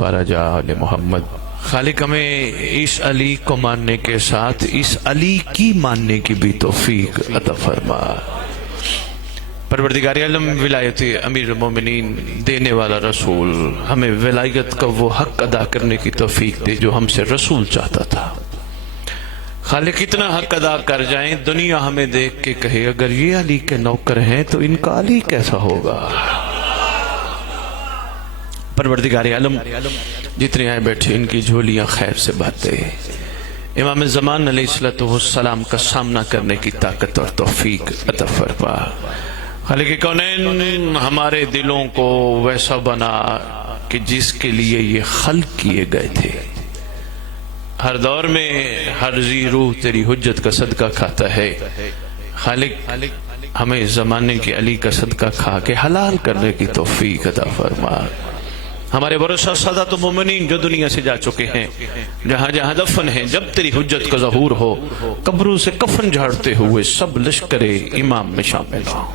ورجال محمد۔ خالق ہمیں اس علی کو ماننے کے ساتھ اس علی کی ماننے کی بھی توفیق عطا فرما۔ پروردگار عالم ولایت امیر المومنین دینے والا رسول ہمیں ولایت کا وہ حق ادا کرنے کی توفیق دے جو ہم سے رسول چاہتا تھا۔ خالق اتنا حق ادا کر جائیں دنیا ہمیں دیکھ کے کہے اگر یہ علی کے نوکر ہیں تو ان کا علی کیسا ہوگا۔ پروردگار عالم جتنے آئے بیٹھے ان کی جھولیاں خیر سے بھرتے، امام زمان علیہ السلام کا سامنا کرنے کی طاقت اور توفیق عطا فرما۔ خالق کونین ہمارے دلوں کو ویسا بنا کہ جس کے لیے یہ خلق کیے گئے تھے۔ ہر دور میں ہر ذی روح تیری حجت کا صدقہ کھاتا ہے۔ خالق ہمیں زمانے کے علی کا صدقہ کھا کے حلال کرنے کی توفیق عطا فرما۔ ہمارے بھروسہ سادات مومنین جو دنیا سے جا چکے ہیں، جہاں جہاں دفن ہیں، جب تیری حجت کا ظہور ہو قبروں سے کفن جھاڑتے ہوئے سب لشکر امام میں شامل ہوں۔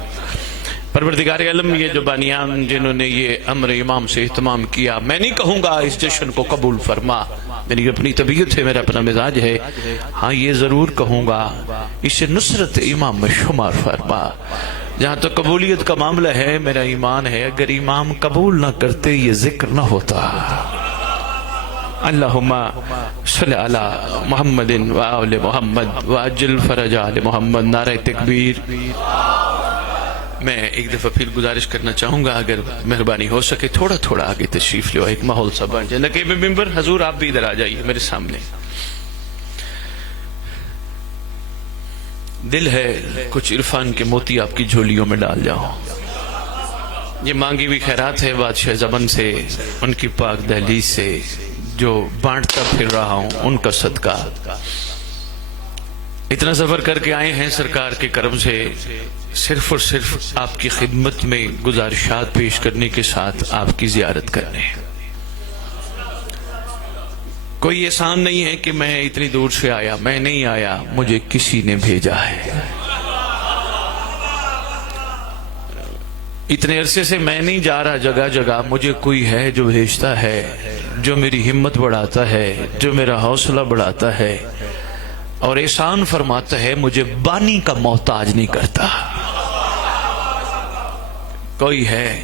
پروردگار عالم یہ جو بانیان جنہوں نے یہ امر امام سے اہتمام کیا، میں نہیں کہوں گا اس جشن کو قبول فرما، میری اپنی طبیعت ہے، میرا اپنا مزاج ہے، ہاں یہ ضرور کہوں گا اسے نصرت امام میں شمار فرما۔ جہاں تو قبولیت کا معاملہ ہے میرا ایمان ہے اگر امام قبول نہ کرتے یہ ذکر نہ ہوتا۔ اللہم صلی علی محمد و آل محمد وعجل فرج آل محمد۔ نعرہ تکبیر۔ میں ایک دفعہ پھر گزارش کرنا چاہوں گا اگر مہربانی ہو سکے تھوڑا تھوڑا آگے تشریف لو، ایک ماحول سا بن جائے۔ نقیب ممبر حضور آپ بھی ادھر آ جائیے میرے سامنے۔ دل ہے کچھ عرفان کے موتی آپ کی جھولیوں میں ڈال جاؤں۔ یہ مانگی بھی خیرات ہے بادشاہ زمن سے، ان کی پاک دہلیز سے جو بانٹتا پھر رہا ہوں ان کا صدقہ۔ اتنا سفر کر کے آئے ہیں سرکار کے کرم سے، صرف اور صرف آپ کی خدمت میں گزارشات پیش کرنے کے ساتھ آپ کی زیارت کرنے۔ کوئی احسان نہیں ہے کہ میں اتنی دور سے آیا، میں نہیں آیا، مجھے کسی نے بھیجا ہے۔ اتنے عرصے سے میں نہیں جا رہا جگہ جگہ، مجھے کوئی ہے جو بھیجتا ہے، جو میری ہمت بڑھاتا ہے، جو میرا حوصلہ بڑھاتا ہے اور احسان فرماتا ہے، مجھے بانی کا محتاج نہیں کرتا۔ کوئی ہے،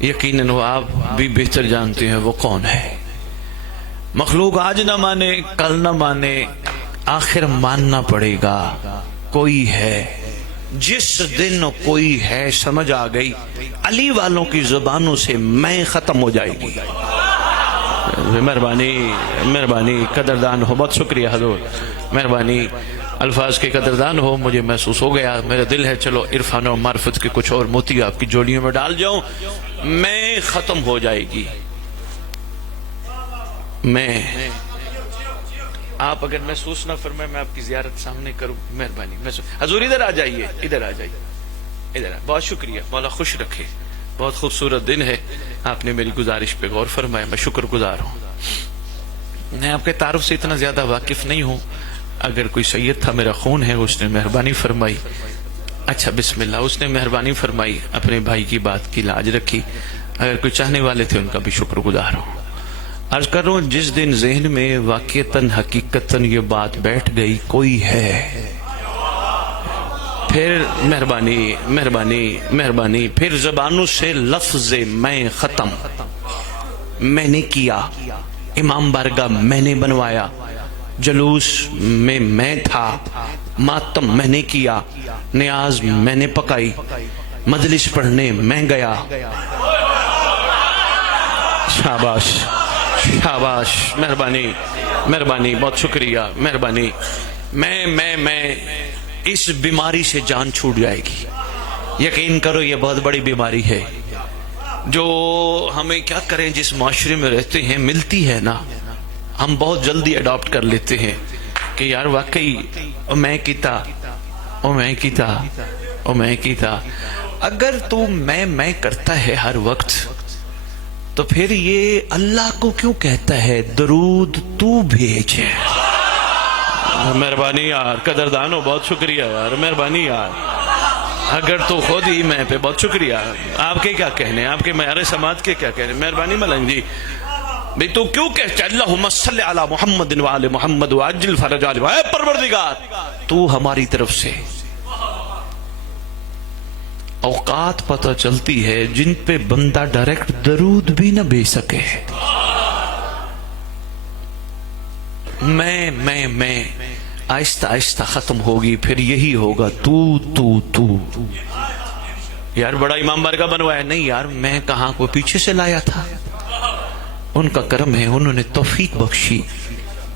یقیناً وہ آپ بھی بہتر جانتے ہیں وہ کون ہے۔ مخلوق آج نہ مانے کل نہ مانے، آخر ماننا پڑے گا۔ کوئی ہے، جس دن کوئی ہے سمجھ آ گئی علی والوں کی زبانوں سے میں ختم ہو جائے گی۔ مہربانی مہربانی، قدردان ہو، بہت شکریہ حضور، مہربانی، الفاظ کے قدردان ہو، مجھے محسوس ہو گیا، میرا دل ہے چلو عرفان و معرفت کے کچھ اور موتی آپ کی جوڑیوں میں ڈال جاؤں، میں ختم ہو جائے گی۔ میں آپ اگر محسوس نہ فرمائے میں آپ کی زیارت سامنے کروں، مہربانی حضور ادھر آ جائیے، ادھر آ جائیے، ادھر۔ بہت شکریہ، مولا خوش رکھے، بہت خوبصورت دن ہے، آپ نے میری گزارش پہ غور فرمایا، میں شکر گزار ہوں۔ میں آپ کے تعارف سے اتنا زیادہ واقف نہیں ہوں، اگر کوئی سید تھا میرا خون ہے، اس نے مہربانی فرمائی، اچھا بسم اللہ، اس نے مہربانی فرمائی، اپنے بھائی کی بات کی لاج رکھی، اگر کوئی چاہنے والے تھے ان کا بھی شکر گزار ہوں۔ عرض کر رہا ہوں جس دن ذہن میں واقعتاً حقیقتاً یہ بات بیٹھ گئی کوئی ہے، پھر مہربانی مہربانی مہربانی، پھر زبانوں سے لفظ میں ختم۔ میں نے کیا، امام بارگاہ میں نے بنوایا، جلوس میں میں تھا، ماتم میں نے کیا، نیاز میں نے پکائی، مجلس پڑھنے میں گیا۔ شاباش شاباش، مہربانی مہربانی، بہت شکریہ، مہربانی۔ میں اس بیماری سے جان چھوٹ جائے گی، یقین کرو یہ بہت بڑی بیماری ہے جو ہمیں کیا کریں جس معاشرے میں رہتے ہیں ملتی ہے نا، ہم بہت جلدی اڈاپٹ کر لیتے ہیں کہ یار واقعی میں کیتا او میں کیتا او میں کیتا۔ اگر تو میں کرتا ہے ہر وقت تو پھر یہ اللہ کو کیوں کہتا ہے درود تو بھیج؟ مہربانی یار، قدردان ہو، بہت شکریہ یار، مہربانی یار، اگر تو خود ہی میں پہ، بہت شکریہ۔ آپ کے کیا کہنے، آپ کے معیار سماعت کے کیا کہنے، مہربانی ملنگ جی، بھئی تو کیوں کہتا ہے اللہم صلی علی محمد و آل محمد و عجل فرج آل اے پروردگار تو ہماری طرف سے اوقات پتہ چلتی ہے جن پہ بندہ ڈائریکٹ درود بھی نہ بھیج سکے. میں آہستہ آہستہ ختم ہوگی, پھر یہی ہوگا تو یار بڑا امام بارگاہ بنوایا. نہیں یار میں کہاں کو پیچھے سے لایا تھا, ان کا کرم ہے, انہوں نے توفیق بخشی,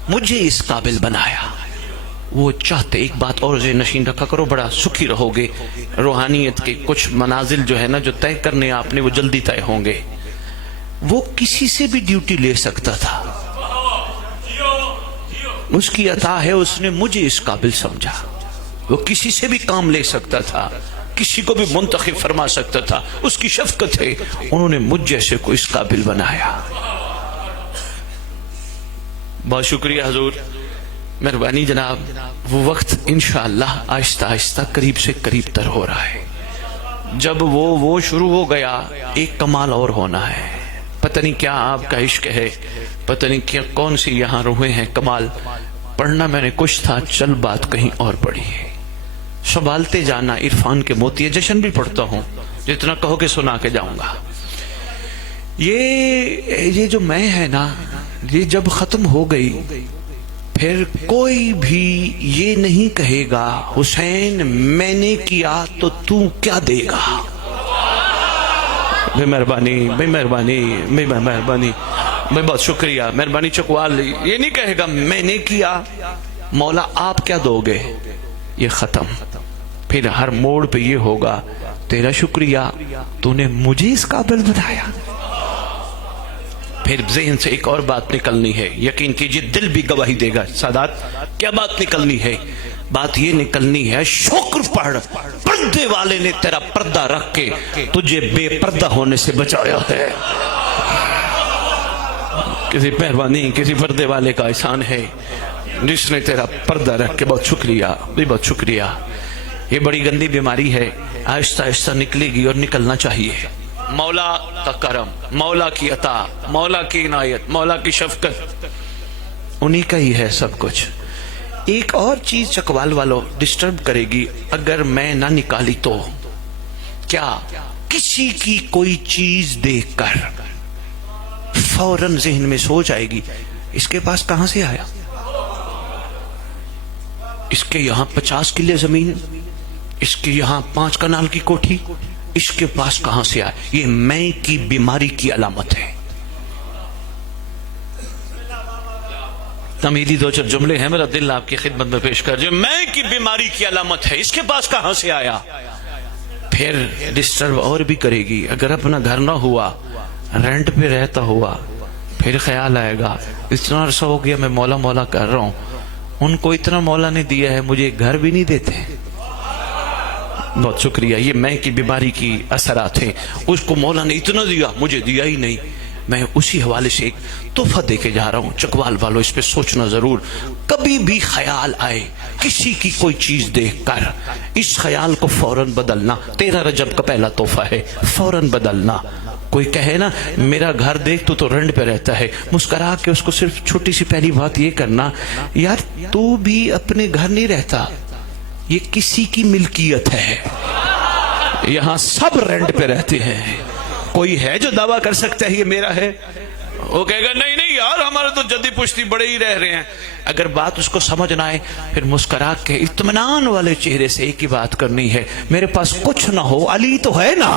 مجھے اس قابل بنایا. وہ چاہتے ایک بات اور ذہن نشین رکھا کرو, بڑا سکھی رہو گے. روحانیت کے کچھ منازل جو ہے نا جو طے کرنے آپ نے وہ جلدی طے ہوں گے. وہ کسی سے بھی ڈیوٹی لے سکتا تھا, اس کی عطا ہے, اس نے مجھے اس قابل سمجھا. وہ کسی سے بھی کام لے سکتا تھا, کسی کو بھی منتخب فرما سکتا تھا, اس کی شفقت ہے, انہوں نے مجھ جیسے کو اس قابل بنایا. بہت شکریہ حضور, مہربانی جناب. وہ وقت انشاءاللہ آہستہ آہستہ قریب سے قریب تر ہو رہا ہے. جب وہ شروع ہو گیا, ایک کمال اور ہونا ہے. پتہ نہیں کیا آپ کا عشق ہے, پتہ نہیں کیا کون سی یہاں روحیں ہیں. کمال پڑھنا میں نے کچھ تھا, چل بات کہیں اور پڑھی ہے. سنبھالتے جانا عرفان کے موتی. جشن بھی پڑھتا ہوں, جتنا کہو کہ سنا کے جاؤں گا. یہ جو میں ہے نا, یہ جب ختم ہو گئی پھر کوئی بھی یہ نہیں کہے گا حسین میں نے کیا تو تو کیا دے گا. بے مہربانی, بے مہربانی, بے مہربانی, میں بہت شکریہ. مہربانی چکوال یہ نہیں کہے گا میں نے کیا مولا آپ کیا دو گے. یہ ختم. پھر ہر موڑ پہ یہ ہوگا تیرا شکریہ تو نے مجھے اس قابل بنایا. پھر ذہن سے ایک اور بات نکلنی ہے, یقین کیجئے دل بھی گواہی دے گا. سادات کیا بات نکلنی ہے؟ بات یہ نکلنی ہے شکر پڑھ, پردے والے نے تیرا پردہ رکھ کے تجھے بے پردہ ہونے سے بچایا ہے. کسی مہربانی, کسی پردے والے کا احسان ہے جس نے تیرا پردہ رکھ کے. بہت شکریہ, بہت شکریہ. یہ بڑی گندی بیماری ہے, آہستہ آہستہ نکلے گی اور نکلنا چاہیے. مولا کا کرم, مولا کی عطا, مولا کی عنایت, مولا کی شفقت, انہی کا ہی ہے سب کچھ. ایک اور چیز چکوال والوں ڈسٹرب کرے گی اگر میں نہ نکالی تو. کیا؟ کسی کی کوئی چیز دیکھ کر فوراً ذہن میں سوچ آئے گی اس کے پاس کہاں سے آیا, اس کے یہاں 50 کلے زمین, اس کے یہاں 5 کنال کی کوٹھی, اس کے پاس کہاں سے آیا. یہ میں کی بیماری کی علامت ہے. تمیدی 2-4 جملے ہیں, میرا دل آپ کی خدمت میں پیش کر. جو میں کی بیماری کی علامت ہے, اس کے پاس کہاں سے آیا. پھر ڈسٹرب اور بھی کرے گی. اگر اپنا گھر نہ ہوا, رینٹ پہ رہتا ہوا, پھر خیال آئے گا اتنا عرصہ ہو گیا میں مولا مولا کر رہا ہوں, ان کو اتنا مولا نے دیا ہے, مجھے گھر بھی نہیں دیتے. بہت شکریہ. یہ میں کی بیماری کی اثرات ہیں. اس کو مولا نے اتنا دیا, مجھے دیا ہی نہیں. میں اسی حوالے سے ایک تحفہ دے کے جا رہا ہوں. چکوال والوں اس پہ سوچنا ضرور. کبھی بھی خیال آئے کسی کی کوئی چیز دیکھ کر, اس خیال کو فوراً بدلنا. 13 رجب کا پہلا تحفہ ہے, فوراً بدلنا. کوئی کہے نا میرا گھر دیکھ تو رینٹ پہ رہتا ہے, مسکرا کے اس کو صرف چھوٹی سی پہلی بات یہ کرنا, یار تو بھی اپنے گھر نہیں رہتا, یہ کسی کی ملکیت ہے, یہاں سب رینٹ پہ رہتے ہیں. کوئی ہے جو دعویٰ کر سکتا ہے یہ میرا ہے؟ وہ کہے گا نہیں نہیں یار ہمارے تو جدی پشتی بڑے ہی رہ رہے ہیں. اگر بات اس کو سمجھ نہ آئے پھر مسکرا کے اطمینان والے چہرے سے ایک ہی بات کرنی ہے, میرے پاس کچھ نہ ہو علی تو ہے نا.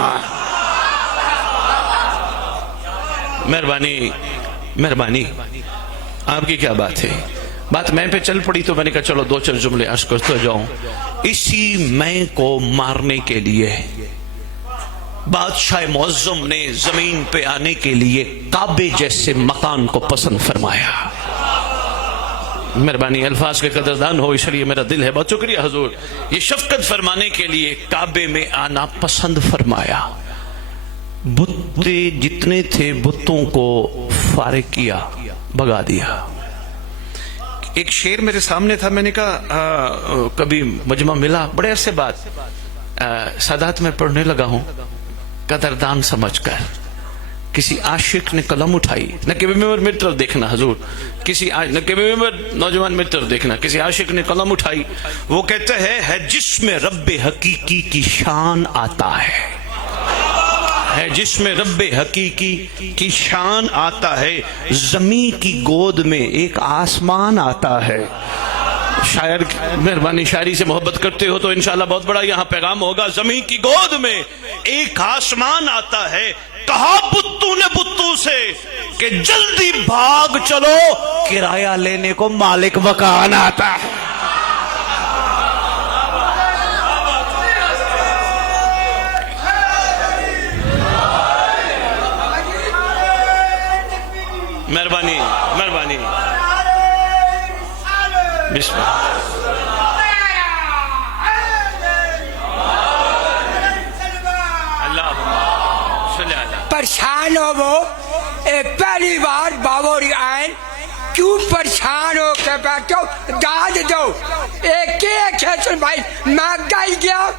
مہربانی, مہربانی. آپ کی کیا بات ہے؟ بات میں پہ چل پڑی تو میں نے کہا چلو 2-4 جملے عرض کرتا جاؤں. اسی میں کو مارنے کے لیے بادشاہ معظم نے زمین پہ آنے کے لیے کعبے جیسے مکان کو پسند فرمایا. مہربانی, الفاظ کے قدردان ہو اس لیے میرا دل ہے. بہت شکریہ حضور. یہ شفقت فرمانے کے لیے کعبے میں آنا پسند فرمایا. بتیں جتنے تھے بتوں کو فارغ کیا, بگا دیا. ایک شعر میرے سامنے تھا, میں نے کہا کبھی مجمع ملا بڑے عرصے بعد, سادات میں پڑھنے لگا ہوں قدردان سمجھ کر. کسی عاشق نے قلم اٹھائی، نقیب ممبر میری طرف دیکھنا حضور، کسی نقیب ممبر نوجوان میری طرف دیکھنا، کسی عاشق نے قلم اٹھائی، وہ کہتے ہے جس میں رب حقیقی کی شان آتا ہے جس میں رب حقیقی کی شان آتا ہے، زمین کی گود میں ایک آسمان آتا ہے۔ شاعر مہربانی شاعری سے محبت کرتے ہو تو انشاءاللہ بہت بڑا یہاں پیغام ہوگا۔ زمین کی گود میں ایک آسمان آتا ہے، کہا بتوں نے بتوں سے کہ جلدی بھاگ چلو، کرایہ لینے کو مالک مکان آتا ہے۔ مہربانی مہربانی بسم اللہ پریشان ہو وہ پہلی بار باوری آئین کیوں پریشان ہو کے بیٹھو، داد دو ایک سن بھائی میں گئی گیا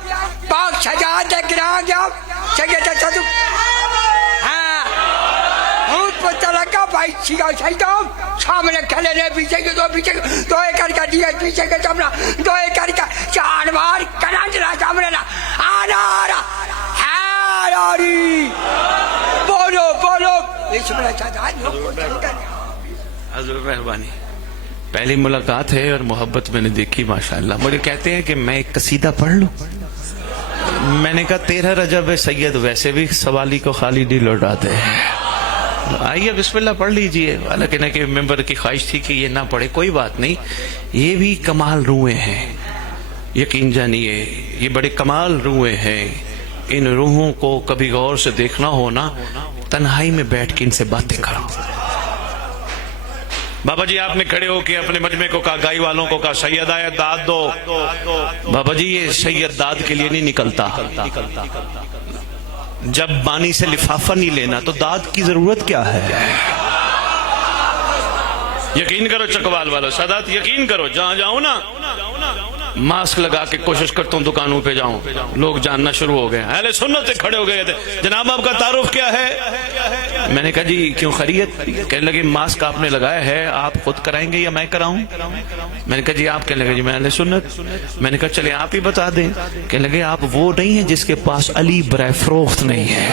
پاک سجاد گرا گیا سید صدو ہاں ہوں پتہ لگا بھائی سیدھا شہیدوں سامنے کھلے نے پیچھے کے دو ایکڑ کا دیا پیچھے کے سامنا 2 ایکڑ کا جانوار کنانجرا سامنے نا آنا بولو بولو حضور مہربانی، پہلی ملاقات ہے اور محبت میں نے دیکھی ماشاءاللہ۔ مجھے کہتے ہیں کہ میں ایک قصیدہ پڑھ لوں، میں نے کہا 13 رجب ہے سید، ویسے بھی سوالی کو خالی نہیں لوٹاتے ہیں، آئیے بسم اللہ پڑھ لیجئے۔ حالانکہ نہ کہ ممبر کی خواہش تھی کہ یہ نہ پڑھے، کوئی بات نہیں، یہ بھی کمال روحیں ہیں، یقین جانیے یہ بڑے کمال روحیں ہیں۔ ان روحوں کو کبھی غور سے دیکھنا ہونا، تنہائی میں بیٹھ کے ان سے باتیں کرو۔ بابا جی آپ نے کھڑے ہو کے اپنے مجمع کو کہا، گائی والوں کو کہا سید آئے داد دو۔ بابا جی یہ سید داد کے لیے نہیں نکلتا، جب بانی سے لفافہ نہیں لینا تو داد کی ضرورت کیا ہے؟ یقین کرو چکوال والو، سادات یقین کرو، جہاں جاؤں نا ماسک لگا کے کوشش کرتا ہوں دکانوں پہ جاؤں، لوگ جاننا شروع ہو گئے، اہل سنت کھڑے ہو گئے تھے، جناب آپ کا تعارف کیا ہے؟ میں نے کہا جی کیوں خیریت؟ کہنے لگے ماسک آپ نے لگایا ہے، آپ خود کرائیں گے یا میں کراؤں؟ میں نے کہا جی آپ، کہنے لگے جی میں اہل سنت۔ میں نے کہا چلے آپ ہی بتا دیں۔ کہنے لگے آپ وہ نہیں ہیں جس کے پاس علی برائے فروخت نہیں ہے۔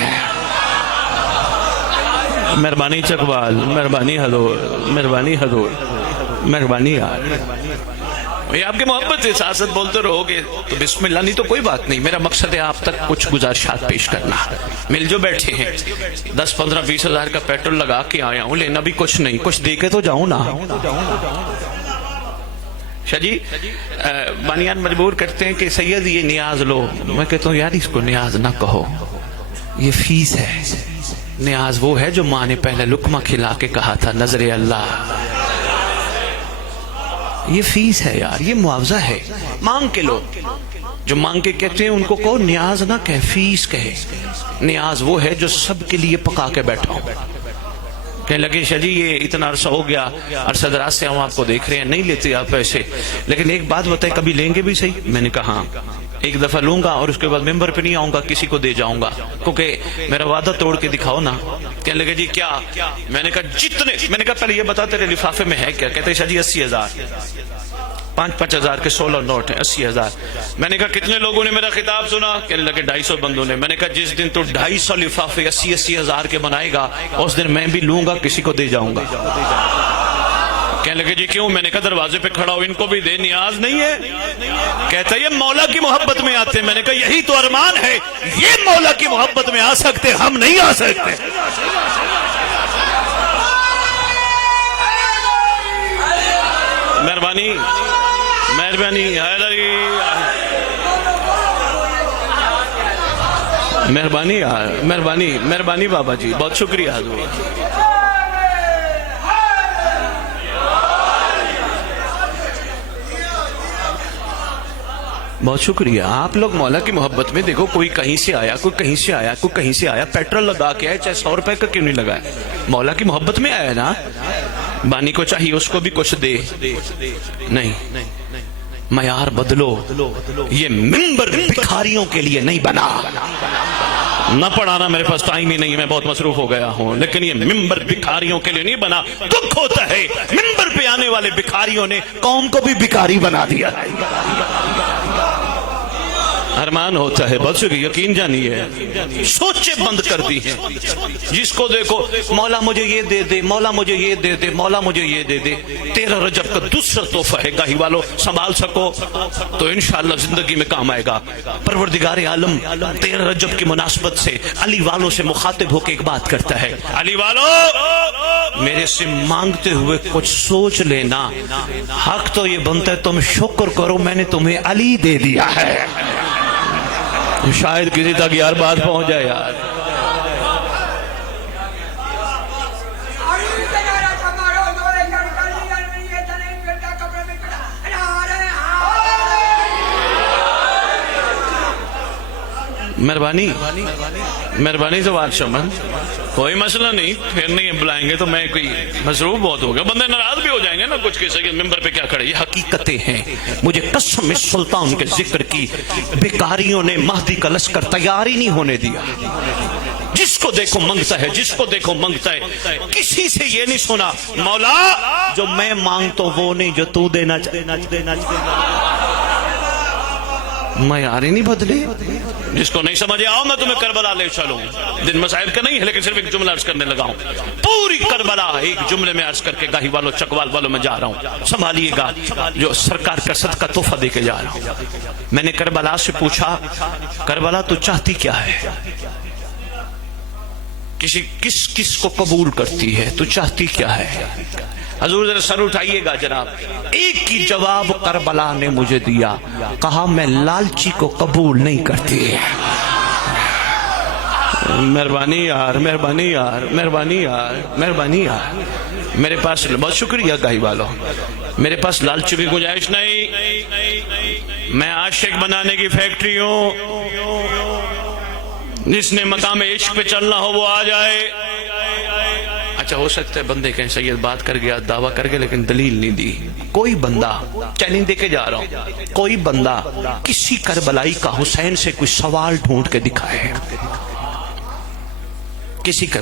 مہربانی چکوال، مہربانی حضور، مہربانی حضور، مہربانی یار، یہ آپ کے محبت سے سیاست بولتے رہو گے تو بسم اللہ، نہیں تو کوئی بات نہیں۔ میرا مقصد ہے آپ تک کچھ گزارشات پیش کرنا۔ مل جو بیٹھے ہیں 10 15 20 ہزار کا پیٹرول لگا کے آیا ہوں، لینا بھی کچھ نہیں، کچھ دے کے تو جاؤں نا۔ شاہ جی بانیان مجبور کرتے ہیں کہ سید یہ نیاز لو، میں کہتا ہوں یار اس کو نیاز نہ کہو، یہ فیس ہے۔ نیاز وہ ہے جو ماں نے پہلے لقمہ کھلا کے کہا تھا نظر اللہ، یہ فیس ہے یار، یہ معاوضہ ہے، مانگ کے لو۔ جو مانگ کے کہتے ہیں ان کو کہو نیاز نہ کہے، فیس کہے۔ نیاز وہ ہے جو سب کے لیے پکا کے بیٹھا ہو۔ کہنے لگے شاہ جی یہ اتنا عرصہ ہو گیا، عرصہ دراز سے ہم آپ کو دیکھ رہے ہیں، نہیں لیتے آپ پیسے، لیکن ایک بات بتائے کبھی لیں گے بھی صحیح؟ میں نے کہا ہاں، ایک دفعہ لوں گا اور اس کے بعد ممبر پہ نہیں آؤں گا، کسی کو دے جاؤں گا، کیونکہ میرا وعدہ توڑ کے دکھاؤ نا۔ کہنے لگے جی کیا؟ میں نے کہا جتنے، میں نے کہا پہلے یہ بتا تیرے لفافے میں ہے کیا؟ کہتے شاہ جی 80,000، 5 ہزار کے 16 نوٹ ہیں، 80,000۔ میں نے کہا کتنے لوگوں نے میرا خطاب سنا؟ کہنے لگے 250 بندوں نے۔ میں نے کہا جس دن تو 250 لفافے 80 ہزار کے بنائے گا اس دن میں بھی لوں گا، کسی کو دے جاؤں گا۔ کہنے لگے جی کیوں؟ میں نے کہا دروازے پہ کھڑا ہو، ان کو بھی دے، نیاز نہیں ہے؟ کہتا ہے یہ مولا کی محبت میں آتے ہیں۔ میں نے کہا یہی تو ارمان ہے، یہ مولا کی محبت میں آ سکتے، ہم نہیں آ سکتے۔ مہربانی مہربانی مہربانی مہربانی مہربانی بابا جی، بہت شکریہ حضور۔ بہت شکریہ۔ آپ لوگ مولا کی محبت میں دیکھو، کوئی کہیں سے آیا، کوئی کہیں سے آیا، کوئی کہیں سے آیا، پیٹرول لگا کے آئے، چاہے 100 روپے کا کیوں نہیں لگایا، مولا کی محبت میں آیا نا۔ بانی کو چاہیے اس کو بھی کچھ دے، نہیں، معیار بدلو۔ یہ منبر بھکاریوں کے لیے نہیں بنا، نہ پڑھانا میرے پاس ٹائم ہی نہیں ہے، میں بہت مصروف ہو گیا ہوں، لیکن یہ ممبر بھکاریوں کے لیے نہیں بنا۔ دکھ ہوتا ہے ممبر پہ آنے والے بھکاریوں نے قوم کو بھی بھکاری بنا دیا ہے۔ ارمان ہوتا ہے بس یقین جانیے، سوچیں بند کر دی ہیں۔ جس کو دیکھو مولا مجھے یہ دے دے، مولا مجھے یہ دے دے، مولا مجھے یہ دے دے۔ 13 رجب کا دوسرا تحفہ ہے، گاہی والوں سنبھال سکو تو انشاءاللہ زندگی میں کام آئے گا۔ پروردگار عالم 13 رجب کی مناسبت سے علی والوں سے مخاطب ہو کے ایک بات کرتا ہے، علی والوں میرے سے مانگتے ہوئے کچھ سوچ لینا، حق تو یہ بنتا ہے تم شکر کرو میں نے تمہیں علی دے دیا ہے۔ شاید کسی تک یار بات پہنچ جائے یار۔ مہربانی سے بات شمن، کوئی مسئلہ نہیں، پھر نہیں بلائیں گے تو میں کوئی مصروف بہت ہو گیا، بندے ناراض بھی ہو جائیں گے نا کچھ کیسے کہ ممبر پہ کیا کھڑے۔ یہ حقیقتیں ہیں، مجھے قسم سلطان کے ذکر کی، بیکاریوں نے مہدی کا لشکر تیار ہی نہیں ہونے دیا۔ جس کو دیکھو منگتا ہے، جس کو دیکھو منگتا ہے، کسی سے یہ نہیں سنا مولا جو میں مانگتا وہ نہیں جو تو دینا معیار ہی نہیں بدلے۔ جس کو نہیں سمجھے آؤ میں تمہیں کربلا لے چلوں، دن مسائل کا نہیں ہے لیکن صرف ایک جملہ عرض کرنے لگا ہوں، پوری کربلا ایک جملے میں عرض کر کے گاہی والوں چکوال والوں میں جا رہا ہوں، سنبھالیے گا جو سرکار کا صدقہ تحفہ دے کے جا رہا ہوں۔ میں نے کربلا سے پوچھا کربلا تو چاہتی کیا ہے؟ کس کو قبول کرتی ہے؟ تو چاہتی کیا ہے؟ حضور ذرا سر اٹھائیے گا جناب۔ ایک کی جواب کربلا نے مجھے دیا، کہا میں لالچی کو قبول نہیں کرتی۔ مہربانی یار، مہربانی یار، مہربانی یار، مہربانی یار۔ میرے پاس بہت شکریہ گاہی والوں، میرے پاس لالچ کی گنجائش نہیں، میں عاشق بنانے کی فیکٹری ہوں، جس نے مقام عشق پہ چلنا ہو وہ آ جائے۔ اچھا ہو سکتا ہے بندے کہیں سید بات کر گیا، دعویٰ کر گیا لیکن دلیل نہیں دی۔ کوئی بندہ چیلنج دے کے جا رہا ہوں، کوئی بندہ کسی کربلائی کا حسین سے کوئی سوال ڈھونڈ کے دکھائے،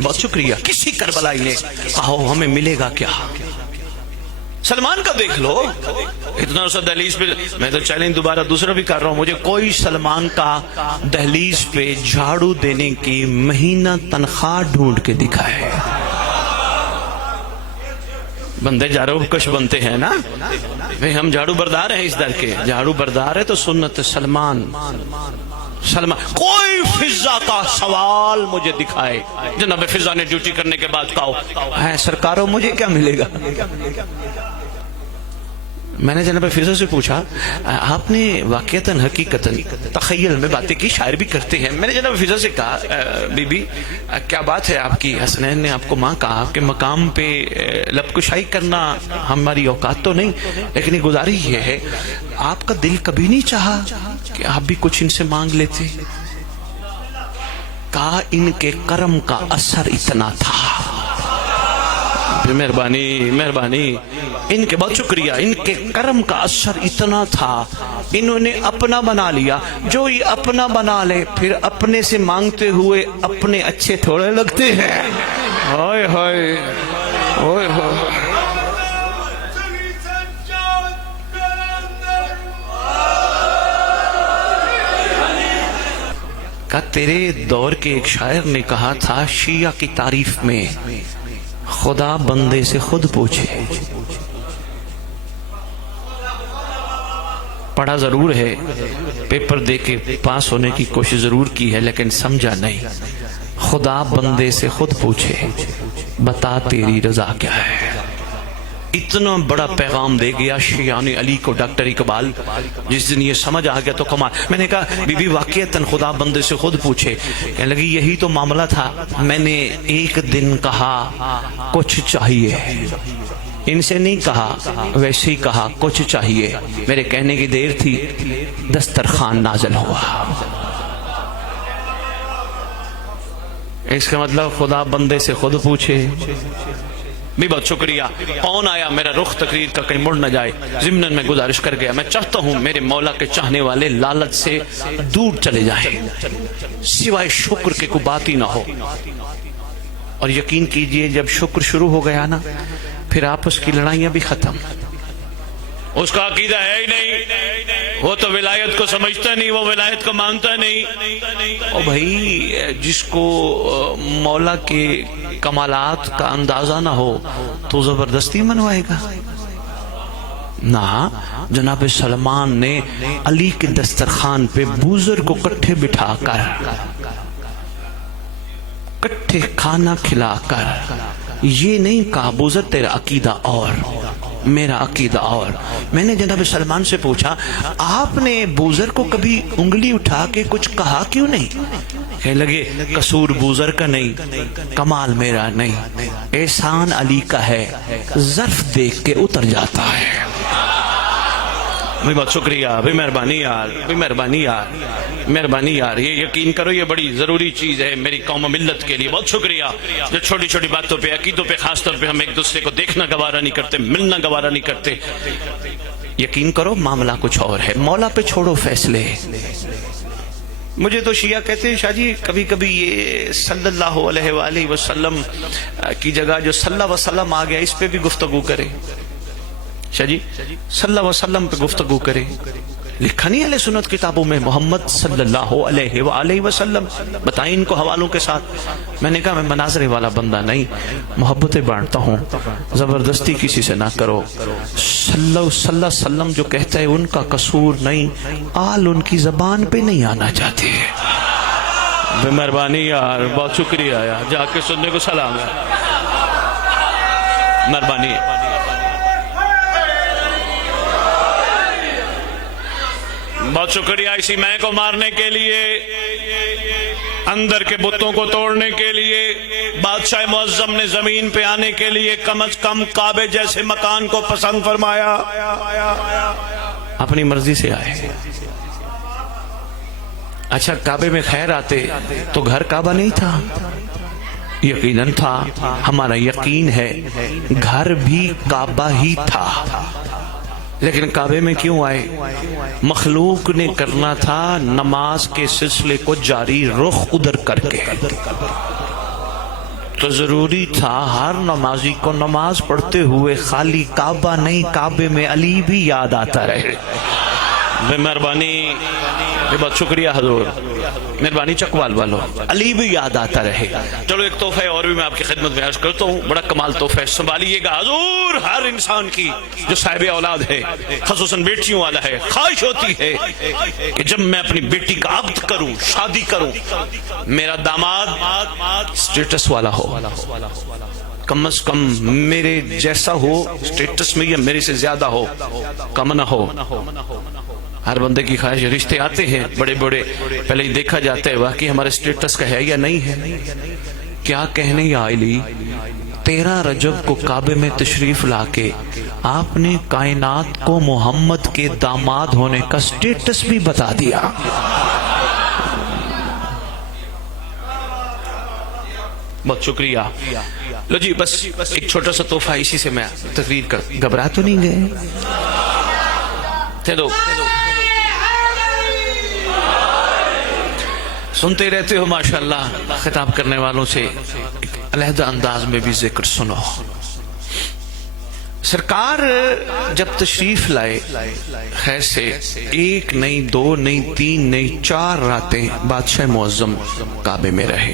بہت شکریہ، کسی کربلائی نے کہا ہمیں ملے گا کیا؟ سلمان کا دیکھ لو، اتنا سا دہلیز پہ، میں تو چیلنج دوبارہ دوسرا بھی کر رہا ہوں، مجھے کوئی سلمان کا دہلیز پہ جھاڑو دینے کی مہینہ تنخواہ ڈھونڈ کے دکھائے۔ بندے جھاڑو کش بنتے ہیں نا، ہم جھاڑو بردار ہیں اس در کے، جھاڑو بردار ہے تو سنت سلمان۔ کوئی فضا کا سوال مجھے دکھائے، جناب فضا نے ڈیوٹی کرنے کے بعد کہا سرکاروں مجھے کیا ملے گا؟ میں نے جناب فضا سے پوچھا آپ نے واقعتاً حقیقتاً تخیل میں باتیں کی، شاعر بھی کرتے ہیں۔ میں نے جناب فضا سے کہا بی بی کیا بات ہے آپ کی، حسنین نے آپ کو ماں کہا آپ کے مقام پہ لب کشائی کرنا ہماری اوقات تو نہیں، لیکن یہ گزارش یہ ہے آپ کا دل کبھی نہیں چاہا کہ آپ بھی کچھ ان سے مانگ لیتے؟ کہا ان کے کرم کا اثر اتنا تھا۔ مہربانی مہربانی، ان کے بہت شکریہ، ان کے کرم کا اثر اتنا تھا انہوں نے اپنا بنا لیا۔ جو یہ اپنا بنا لے پھر اپنے سے مانگتے ہوئے اپنے اچھے تھوڑے لگتے ہیں۔ ہائے ہائے ہائے ہائے، کہ تیرے دور کے ایک شاعر نے کہا تھا شیعہ کی تعریف میں خدا بندے سے خود پوچھے۔ پڑھا ضرور ہے، پیپر دے کے پاس ہونے کی کوشش ضرور کی ہے، لیکن سمجھا نہیں۔ خدا بندے سے خود پوچھے بتا تیری رضا کیا ہے۔ اتنا بڑا پیغام دے گیا شیعان علی کو ڈاکٹر اقبال، جس دن یہ سمجھ آ گیا تو کمال۔ میں نے کہا بی بی واقعتاً خدا بندے سے خود پوچھے؟ کہنے لگی یہی تو معاملہ تھا، میں نے ایک دن کہا کچھ چاہیے، ان سے نہیں کہا ویسے ہی کہا کچھ چاہیے، میرے کہنے کی دیر تھی دسترخوان نازل ہوا۔ اس کا مطلب خدا بندے سے خود پوچھے بھی بہت شکریہ. کون آیا میرا رخ تقریر کا کہیں مڑ نہ جائے. ضمن میں گزارش کر گیا, میں چاہتا ہوں میرے مولا کے چاہنے والے لالچ سے دور چلے جائیں, سوائے شکر کے کوئی بات ہی نہ ہو. اور یقین کیجئے جب شکر شروع ہو گیا نا, پھر آپس کی لڑائیاں بھی ختم. اس کا عقیدہ ہے ہی نہیں, وہ تو ولایت کو سمجھتا نہیں, وہ ولایت کو مانتا نہیں. او بھائی, جس کو مولا کے کمالات کا اندازہ نہ ہو تو زبردستی منوائے گا نہ. جناب سلمان نے علی کے دسترخوان پہ بوزر کو کٹھے بٹھا کر, کٹھے کھانا کھلا کر یہ نہیں کہا بوزر تیرا عقیدہ اور میرا عقیدہ اور. میں نے جناب سلمان سے پوچھا, آپ نے بوزر کو کبھی انگلی اٹھا کے کچھ کہا کیوں نہیں؟ کہنے لگے, قصور بوزر کا نہیں, کمال میرا نہیں, احسان علی کا ہے, ظرف دیکھ کے اتر جاتا ہے. بہت شکریہ, بھی مہربانی یار, بھی مہربانی یار, مہربانی یار. یہ یقین کرو یہ بڑی ضروری چیز ہے میری قوم و ملت کے لیے. بہت شکریہ جو چھوٹی چھوٹی باتوں پہ, عقیدوں پہ خاص طور پہ ہم ایک دوسرے کو دیکھنا گوارا نہیں کرتے, ملنا گوارا نہیں کرتے. یقین کرو معاملہ کچھ اور ہے. مولا پہ چھوڑو فیصلے. مجھے تو شیعہ کہتے ہیں شاہ جی کبھی کبھی یہ صلی اللہ علیہ وآلہ وسلم کی جگہ جو صلی اللہ علیہ وسلم آ گیا اس پہ بھی گفتگو کرے. شاہ جی صلی اللہ علیہ وسلم پہ گفتگو کرے. لکھا نہیں اہل سنت کتابوں میں محمد صلی اللہ علیہ وآلہ وسلم. بتائیں ان کو حوالوں کے ساتھ. میں نے کہا میں مناظرے والا بندہ نہیں, محبتیں بانٹتا ہوں, زبردستی کسی سے نہ کرو. صلی اللہ علیہ وسلم جو کہتا ہے ان کا قصور نہیں, آل ان کی زبان پہ نہیں آنا چاہتے. بے مہربانی یار, بہت شکریہ یار, جا کے سننے کو سلام ہے, مہربانی. بہت شکریہ اسی میں کو مارنے کے لیے, اندر کے بتوں کو توڑنے کے لیے, بادشاہ معظم نے زمین پہ آنے کے لیے کم از کم کعبے جیسے مکان کو پسند فرمایا. اپنی مرضی سے آئے. اچھا کعبے میں خیر آتے تو گھر کعبہ نہیں تھا؟ یقیناً تھا. ہمارا یقین ہے گھر بھی کعبہ ہی تھا, لیکن کعبے میں کیوں آئے؟ مخلوق نے کرنا تھا نماز کے سلسلے کو جاری رخ ادھر کر کے, تو ضروری تھا ہر نمازی کو نماز پڑھتے ہوئے خالی کعبہ نہیں کعبے میں علی بھی یاد آتا رہے. بے مہربانی, بہت شکریہ حضور, مہربانی چکوال والو, علی بھی یاد آتا رہے. چلو ایک تحفہ اور بھی میں آپ کی خدمت میں عرض کرتا ہوں, بڑا کمال تحفہ ہے, سنبھالیے گا حضور. ہر انسان کی جو صاحب اولاد ہے, خصوصاً بیٹیوں والا ہے, خواہش ہوتی ہے کہ جب میں اپنی بیٹی کا عقد کروں, شادی کروں, میرا داماد سٹیٹس والا ہو, کم از کم میرے جیسا ہو سٹیٹس میں, یا میرے سے زیادہ ہو, کم نہ ہو. ہر بندے کی خواہش, رشتے آتے ہیں بڑے بڑے, پہلے ہی دیکھا جاتا ہے واقعی ہمارے سٹیٹس کا ہے یا نہیں ہے. کیا کہنے یا علی, 13 رجب کو کعبے میں تشریف لا کے آپ نے کائنات کو محمد کے داماد ہونے کا سٹیٹس بھی بتا دیا. بہت شکریہ. لو جی بس ایک چھوٹا سا تحفہ اسی سے میں تقریر کر. گھبرا تو نہیں گئے؟ تھے دو سنتے رہتے ہو ماشاءاللہ. خطاب کرنے والوں سے علیحدہ انداز میں بھی ذکر سنو. سرکار جب تشریف لائے خیر سے, 1 نہیں 2 نہیں 3 نہیں 4 راتیں بادشاہ معظم کعبے میں رہے.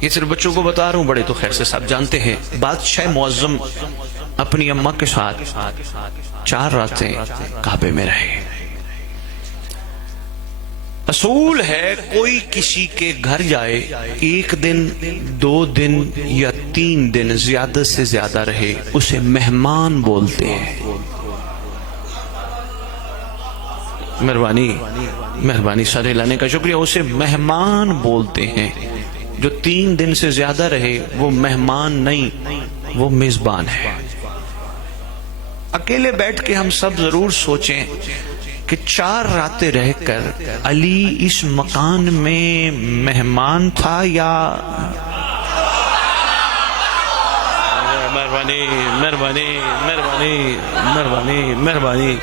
یہ صرف بچوں کو بتا رہا ہوں, بڑے تو خیر سے سب جانتے ہیں. بادشاہ معظم اپنی اماں کے ساتھ 4 راتیں کعبے میں رہے. اصول ہے کوئی کسی کے گھر جائے 1 دن 2 دن یا 3 دن زیادہ سے زیادہ رہے, اسے مہمان بولتے ہیں. مہربانی مہربانی سارے لانے کا شکریہ. اسے مہمان بولتے ہیں. جو 3 دن سے زیادہ رہے وہ مہمان نہیں, وہ میزبان ہے. اکیلے بیٹھ کے ہم سب ضرور سوچیں کہ 4 راتیں رہ کر علی اس مکان میں مہمان تھا یا مہربانی مہربانی مہربانی مہربانی مہربانی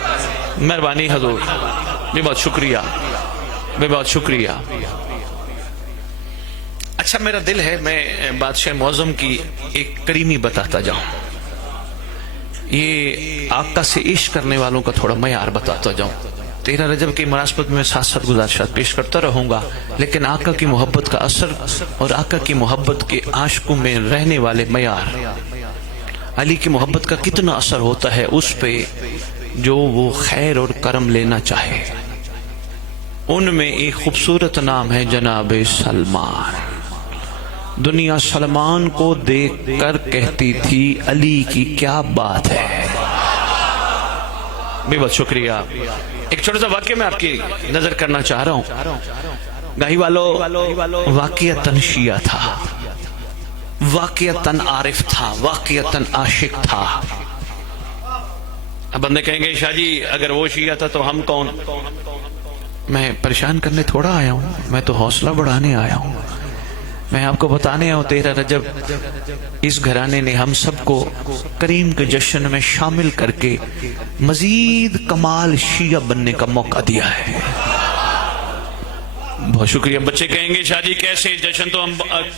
مہربانی حضور، بے بہت شکریہ، بے بہت شکریہ۔ اچھا میرا دل ہے میں بادشاہ معظم کی ایک کریمی بتاتا جاؤں، یہ آقا سے عشق کرنے والوں کا تھوڑا معیار بتاتا جاؤں۔ 13 رجب کی مناسبت میں ساتھ ساتھ گزارشات پیش کرتا رہوں گا، لیکن آقا کی محبت کا اثر اور آقا کی محبت کے عاشقوں میں رہنے والے معیار، علی کی محبت کا کتنا اثر ہوتا ہے اس پہ جو وہ خیر اور کرم لینا چاہے۔ ان میں ایک خوبصورت نام ہے جناب سلمان۔ دنیا سلمان کو دیکھ کر کہتی تھی علی کی کیا بات ہے۔ بے بہت شکریہ۔ ایک چھوٹا سا واقعہ میں آپ کی نظر کرنا چاہ رہا ہوں۔ گاہی والو واقعتاً شیعہ تھا، واقعتاً عارف تھا، واقعتاً عاشق تھا۔ اب بندے کہیں گے شاہ جی اگر وہ شیعہ تھا تو ہم کون؟ میں پریشان کرنے تھوڑا آیا ہوں، میں تو حوصلہ بڑھانے آیا ہوں۔ میں آپ کو بتانے آیا ہوں 13 رجب اس گھرانے نے ہم سب کو کریم کے جشن میں شامل کر کے مزید کمال شیعہ بننے کا موقع دیا ہے۔ بہت شکریہ۔ بچے کہیں گے شاہ جی کیسے؟ جشن تو ہم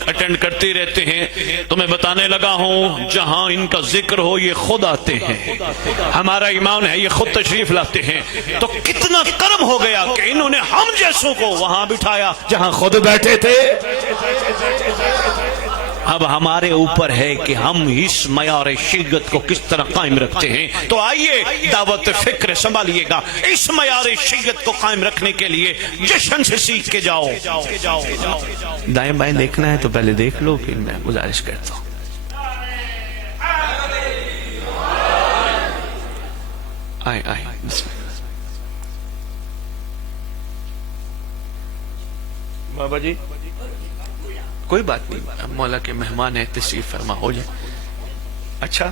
اٹینڈ کرتے رہتے ہیں، تو میں بتانے لگا ہوں جہاں ان کا ذکر ہو یہ خود آتے ہیں، ہمارا ایمان ہے یہ خود تشریف لاتے ہیں۔ تو کتنا کرم ہو گیا کہ انہوں نے ہم جیسوں کو وہاں بٹھایا جہاں خود بیٹھے تھے۔ اب ہمارے اوپر ہے کہ ہم اس معیار شیعت کو کس طرح قائم رکھتے ہیں۔ تو آئیے دعوت فکر سنبھالیے گا، اس معیار شیعت کو قائم رکھنے کے لیے جشن سے سیکھ کے جاؤ۔ دائیں بائیں دیکھنا ہے تو پہلے دیکھ لو، پھر میں گزارش کرتا ہوں۔ آئے آئے بسم اللہ۔ بابا جی کوئی بات نہیں، مولا کے مہمان ہیں، تشریف فرما ہو جائے۔ اچھا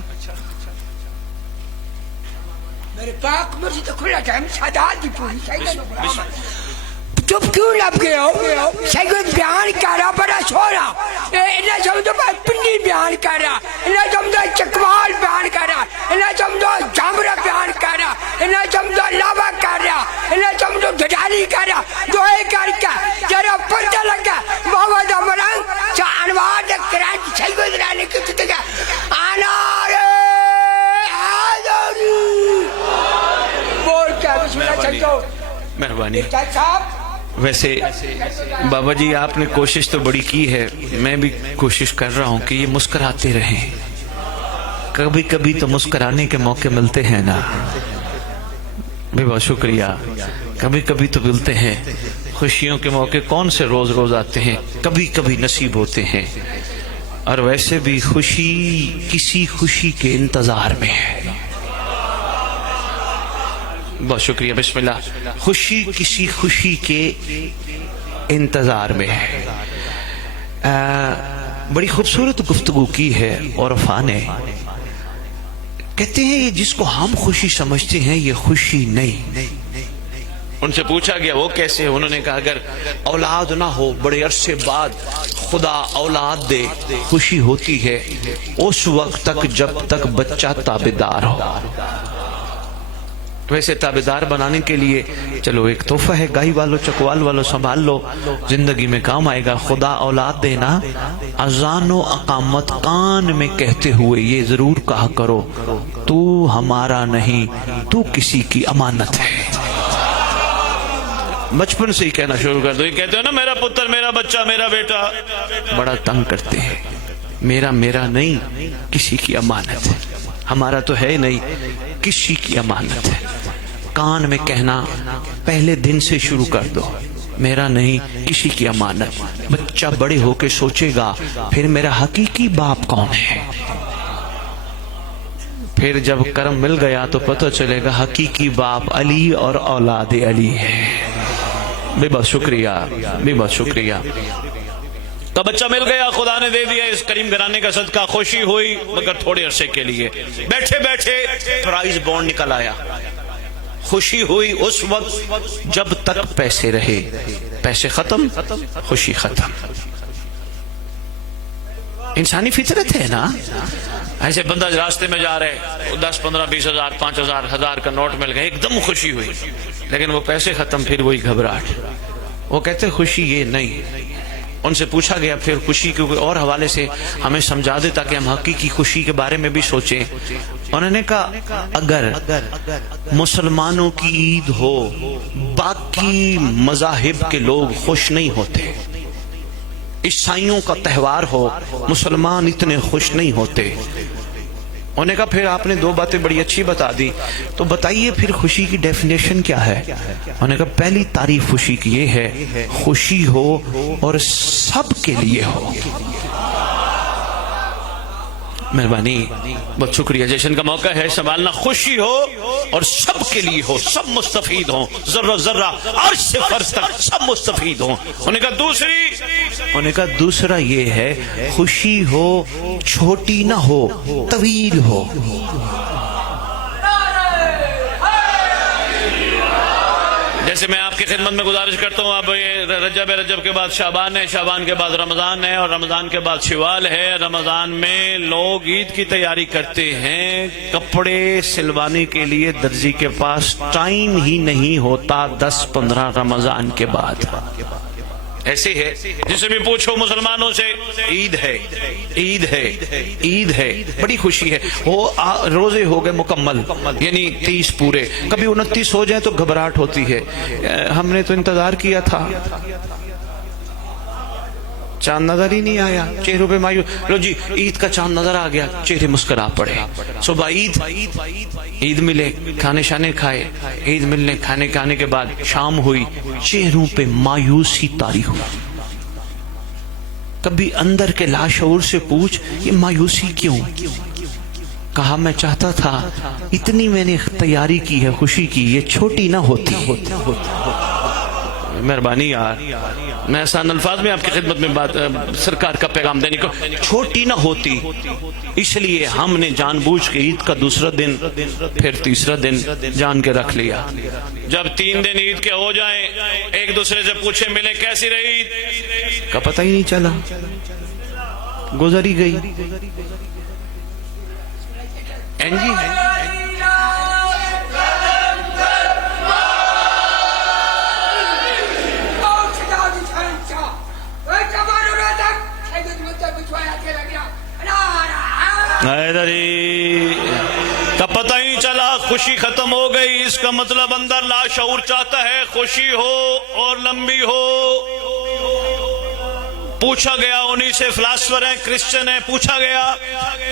میرے پاک مرضی تو کھلا تھا، ہم سادات دی پوری چپ کیوں لب گئے ہو؟ سیگوت بیان کر رہا بڑا چھوڑا، انہیں سمجھو پنڈی بیان کر رہا، انہیں سمجھو چکوال بیان کر رہا، انہیں سمجھو جامرہ بیان کر رہا، انہیں سمجھو لاوا کر رہا، انہیں سمجھو جڈالی کر رہا، دوئے کر کے جرہ پردہ لگا محمد امران چانوار کرانچ سیگوت رانے کی تتگا آنارے آدھاری بول کے بسم اللہ چلتو۔ مہربانی۔ صاحب ویسے بابا جی آپ نے کوشش تو بڑی کی ہے، میں بھی کوشش کر رہا ہوں کہ یہ مسکراتے رہیں، کبھی کبھی تو مسکرانے کے موقع ملتے ہیں نا۔ بے بہت شکریہ۔ کبھی کبھی تو ملتے ہیں، خوشیوں کے موقع کون سے روز روز آتے ہیں، کبھی کبھی نصیب ہوتے ہیں۔ اور ویسے بھی خوشی کسی خوشی کے انتظار میں ہے۔ بہت شکریہ، بسم اللہ۔ خوشی کسی خوشی کے انتظار میں ہے۔ بڑی خوبصورت گفتگو کی ہے عرفاء نے، کہتے ہیں یہ جس کو ہم خوشی سمجھتے ہیں یہ خوشی نہیں۔ ان سے پوچھا گیا وہ کیسے؟ انہوں نے کہا اگر اولاد نہ ہو، بڑے عرصے بعد خدا اولاد دے، خوشی ہوتی ہے اس وقت تک جب تک بچہ تابعدار ہو۔ ویسے تابعدار بنانے کے لیے چلو ایک تحفہ ہے، گاہی والو چکوال والو سنبھال لو، زندگی میں کام آئے گا۔ خدا اولاد دینا اذان و اقامت کان میں کہتے ہوئے یہ ضرور کہا کرو تو ہمارا نہیں، تو کسی کی امانت ہے۔ بچپن سے ہی کہنا شروع کر دو۔ یہ کہتے ہو نا میرا پتر، میرا بچہ، میرا بیٹا، بڑا تنگ کرتے ہیں۔ میرا نہیں، کسی کی امانت ہے۔ ہمارا تو ہے نہیں، کسی کی امانت ہے۔ کان میں کہنا پہلے دن سے شروع کر دو، میرا نہیں، کسی کی امانت۔ بچہ بڑے ہو کے سوچے گا پھر میرا حقیقی باپ کون ہے۔ پھر جب کرم مل گیا تو پتہ چلے گا حقیقی باپ علی اور اولاد علی ہے۔ بے بہت شکریہ، بے بہت شکریہ۔ تو بچہ مل گیا، خدا نے دے دیا، اس کریم گھرانے کا صدقہ، خوشی ہوئی مگر تھوڑے عرصے کے لیے۔ بیٹھے بیٹھے پرائز بانڈ نکل آیا۔ خوشی ہوئی اس وقت جب تک پیسے رہے، پیسے ختم خوشی ختم۔ انسانی فطرت ہے نا. ایسے بندہ راستے میں جا رہے 10 15 20 ہزار 5 ہزار 1000 کا نوٹ مل گیا, ایک دم خوشی ہوئی, لیکن وہ پیسے ختم, پھر وہی گھبراہٹ. وہ کہتے خوشی یہ نہیں. ان سے پوچھا گیا پھر خوشی کے اور حوالے سے ہمیں سمجھا دے تاکہ ہم حقیقی خوشی کے بارے میں بھی سوچیں. انہوں نے کہا اگر مسلمانوں کی عید ہو, باقی مذاہب کے لوگ خوش نہیں ہوتے, عیسائیوں کا تہوار ہو, مسلمان اتنے خوش نہیں ہوتے. انہوں نے کہا پھر آپ نے 2 باتیں بڑی اچھی بتا دی, تو بتائیے پھر خوشی کی ڈیفینیشن کیا ہے. انہوں نے کہا پہلی تعریف خوشی کی یہ ہے خوشی ہو اور سب کے لیے ہو. مہربانی, بہت شکریہ, جشن کا موقع ہے سنبھالنا. خوشی ہو اور سب کے لیے ہو, سب مستفید ہوں, ذرہ ذرہ عرش سے فرض تک سب مستفید ہوں. انہوں نے کہا دوسرا یہ ہے خوشی ہو چھوٹی نہ ہو, طویل ہو. جیسے میں آپ کی خدمت میں گزارش کرتا ہوں, اب یہ رجب کے بعد شعبان ہے, شعبان کے بعد رمضان ہے, اور رمضان کے بعد شوال ہے. رمضان میں لوگ عید کی تیاری کرتے ہیں, کپڑے سلوانے کے لیے درزی کے پاس ٹائم ہی نہیں ہوتا 10-15 رمضان کے بعد. ایسے ہے جسے بھی پوچھو مسلمانوں سے عید ہے, عید ہے, عید ہے, بڑی خوشی ہے. وہ روزے ہو گئے مکمل, یعنی 30 پورے, کبھی 29 ہو جائیں تو گھبراہٹ ہوتی ہے. ہم نے تو انتظار کیا تھا, چاند نظر ہی نہیں آیا, چہروں پہ مایوس. لو جی عید کا چاند نظر آ گیا, چہرے مسکرا پڑے. صبح عید ملے, کھانے شانے کھائے, عید ملنے کھانے کے بعد شام ہوئی, چہروں پہ مایوسی طاری ہوئی. کبھی اندر کے لاشعور سے پوچھ یہ مایوسی کیوں؟ کہا میں چاہتا تھا اتنی میں نے تیاری کی ہے خوشی کی, یہ چھوٹی نہ ہوتی. مہربانی یار, میں آسان الفاظ میں آپ کی خدمت میں بات سرکار کا پیغام دینے کو, چھوٹی نہ ہوتی. اس لیے ہم نے جان بوجھ کے عید کا دوسرا دن پھر تیسرا دن جان کے رکھ لیا. جب 3 دن عید کے ہو جائیں, ایک دوسرے سے پوچھے ملے کیسی رہی عید, کا پتہ ہی نہیں چلا, گزر ہی گئی. جی کا پتہ ہی چلا, خوشی ختم ہو گئی. اس کا مطلب اندر لاشعور چاہتا ہے خوشی ہو اور لمبی ہو. پوچھا گیا, انہی سے فلاسفر ہیں, کرسچن ہیں, پوچھا گیا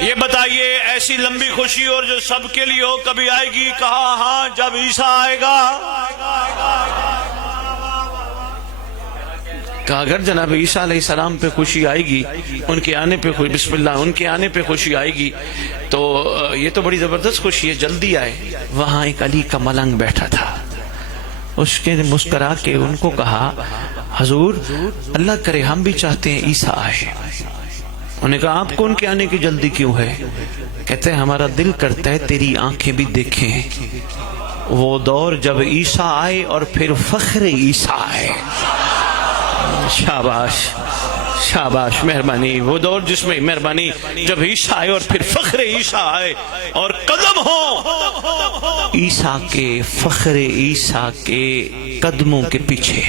یہ بتائیے ایسی لمبی خوشی اور جو سب کے لیے ہو کبھی آئے گی؟ کہا ہاں جب عیسیٰ آئے گا. کہا اگر جناب عیسیٰ علیہ السلام پہ خوشی آئے گی, ان کے آنے پہ بسم اللہ ان کے آنے پہ خوشی آئے گی, تو یہ تو بڑی زبردست خوشی ہے, جلدی آئے. وہاں ایک علی کا ملنگ بیٹھا تھا, اس کے مسکرا کے ان کو کہا حضور اللہ کرے ہم بھی چاہتے ہیں عیسیٰ آئے. انہوں نے کہا آپ کو ان کے آنے کی جلدی کیوں ہے؟ کہتے ہیں ہمارا دل کرتا ہے تیری آنکھیں بھی دیکھیں وہ دور جب عیسیٰ آئے اور پھر فخر عیسیٰ آئے. شاباش شاباش, مہربانی. وہ دور جس میں مہربانی جب عیسیٰ آئے اور پھر فخر عیسیٰ آئے اور قدم ہو عیسیٰ کے, فخر عیسیٰ کے قدموں کے پیچھے.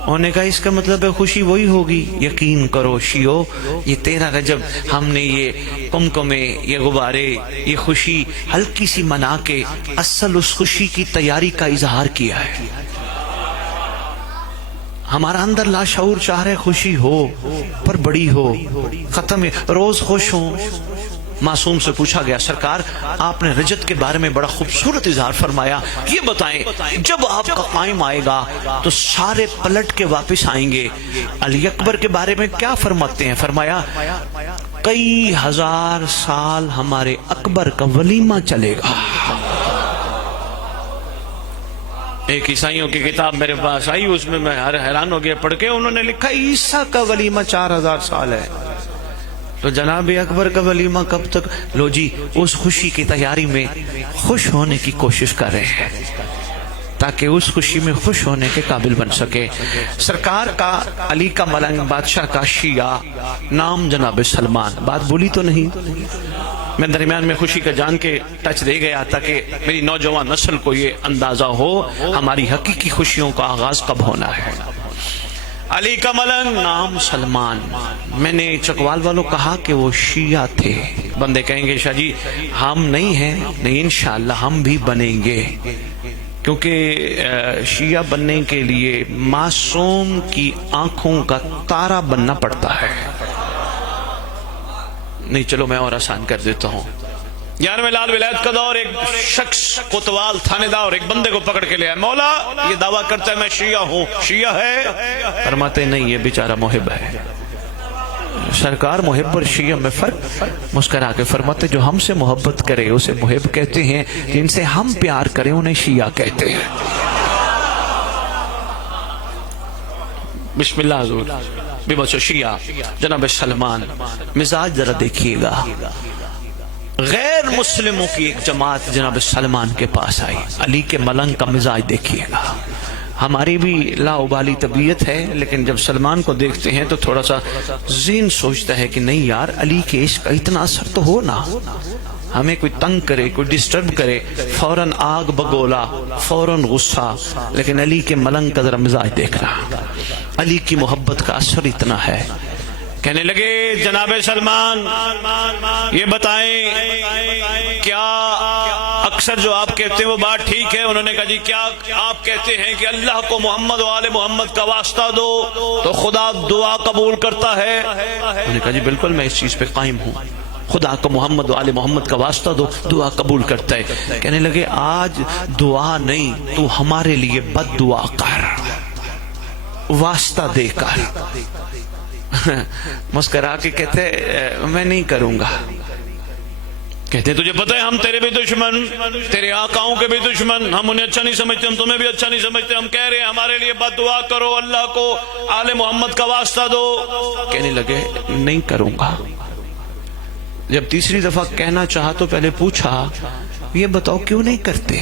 انہوں نے کہا اس کا مطلب ہے خوشی وہی ہوگی. یقین کرو شیو, یہ 13 رجب ہم نے یہ کمکمے, یہ غبارے, یہ خوشی ہلکی سی منا کے اصل اس خوشی کی تیاری کا اظہار کیا ہے. ہمارا اندر لاشعور چاہ رہے خوشی ہو پر بڑی ہو, ختم روز خوش ہوں. معصوم سے پوچھا گیا سرکار آپ نے رجت کے بارے میں بڑا خوبصورت اظہار فرمایا, یہ بتائیں جب آپ کا قائم آئے گا تو سارے پلٹ کے واپس آئیں گے, علی اکبر کے بارے میں کیا فرماتے ہیں؟ فرمایا کئی ہزار سال ہمارے اکبر کا ولیمہ چلے گا. ایک عیسائیوں کی کتاب میرے پاس آئی, اس میں میں حیران ہو گیا پڑھ کے, انہوں نے لکھا عیسیٰ کا ولیمہ 4000 سال ہے, تو جناب اکبر کا ولیمہ کب تک؟ لو جی اس خوشی کی تیاری میں خوش ہونے کی کوشش کر رہے ہیں. تاکہ اس خوشی میں خوش ہونے کے قابل بن سکے. سرکار کا علی کا ملنگ بادشاہ کا شیعہ نام جناب سلمان. بات بولی تو نہیں؟ میں درمیان میں خوشی کا جان کے ٹچ دے گیا تاکہ میری نوجوان نسل کو یہ اندازہ ہو ہماری حقیقی خوشیوں کا آغاز کب ہونا ہے. علی کا ملنگ نام سلمان. میں نے چکوال والوں کہا کہ وہ شیعہ تھے. بندے کہیں گے شاہ جی ہم نہیں ہیں. نہیں، انشاءاللہ ہم بھی بنیں گے، کیونکہ شیعہ بننے کے لیے معصوم کی آنکھوں کا تارا بننا پڑتا ہے. نہیں چلو میں اور آسان کر دیتا ہوں. 11ویں لال ولایت کا دور، ایک شخص کوتوال تھانے دار ایک بندے کو پکڑ کے لے آیا. مولا یہ دعویٰ کرتا ہے میں شیعہ ہوں. شیعہ ہے؟ فرماتے نہیں، یہ بیچارہ محب ہے. سرکار محب اور شیعہ میں فرق؟ مسکرا کے فرماتے جو ہم سے محبت کرے اسے محب کہتے ہیں، جن سے ہم پیار کریں انہیں شیعہ کہتے ہیں. بسم اللہ حضور. بے بچو شیعہ جناب سلمان. مزاج ذرا دیکھیے گا. غیر مسلموں کی ایک جماعت جناب سلمان کے پاس آئی. علی کے ملنگ کا مزاج دیکھیے گا. ہماری بھی لاؤبالی طبیعت ہے، لیکن جب سلمان کو دیکھتے ہیں تو تھوڑا سا ذہن سوچتا ہے کہ نہیں یار علی کے عشق کا اتنا اثر تو ہو نا. ہمیں کوئی تنگ کرے، کوئی ڈسٹرب کرے، فوراً آگ بگولا، فوراً غصہ. لیکن علی کے ملنگ کا ذرا مزاج دیکھنا. علی کی محبت کا اثر اتنا ہے. کہنے لگے جناب سلمان یہ بتائیں کیا اکثر جو آپ کہتے ہیں وہ بات ٹھیک ہے؟ انہوں نے کہا جی کیا آپ کہتے ہیں کہ اللہ کو محمد و آل محمد کا واسطہ دو تو خدا دعا قبول کرتا ہے؟ انہوں نے کہا جی بالکل میں اس چیز پہ قائم ہوں. خدا کو محمد و آل محمد کا واسطہ دو دعا قبول کرتا ہے. کہنے لگے آج دعا نہیں تو ہمارے لیے بد دعا کر، واسطہ دے کر. مسکرا کے کہتے میں نہیں کروں گا. کہتے تجھے پتہ ہے ہم تیرے بھی دشمن، تیرے آقاؤں کے بھی دشمن، ہم انہیں اچھا نہیں سمجھتے، ہم تمہیں بھی اچھا نہیں سمجھتے. ہم کہہ رہے ہیں ہمارے لیے بد دعا کرو، اللہ کو آل محمد کا واسطہ دو. کہنے لگے نہیں کروں گا. جب تیسری دفعہ کہنا چاہا تو پہلے پوچھا یہ بتاؤ کیوں نہیں کرتے؟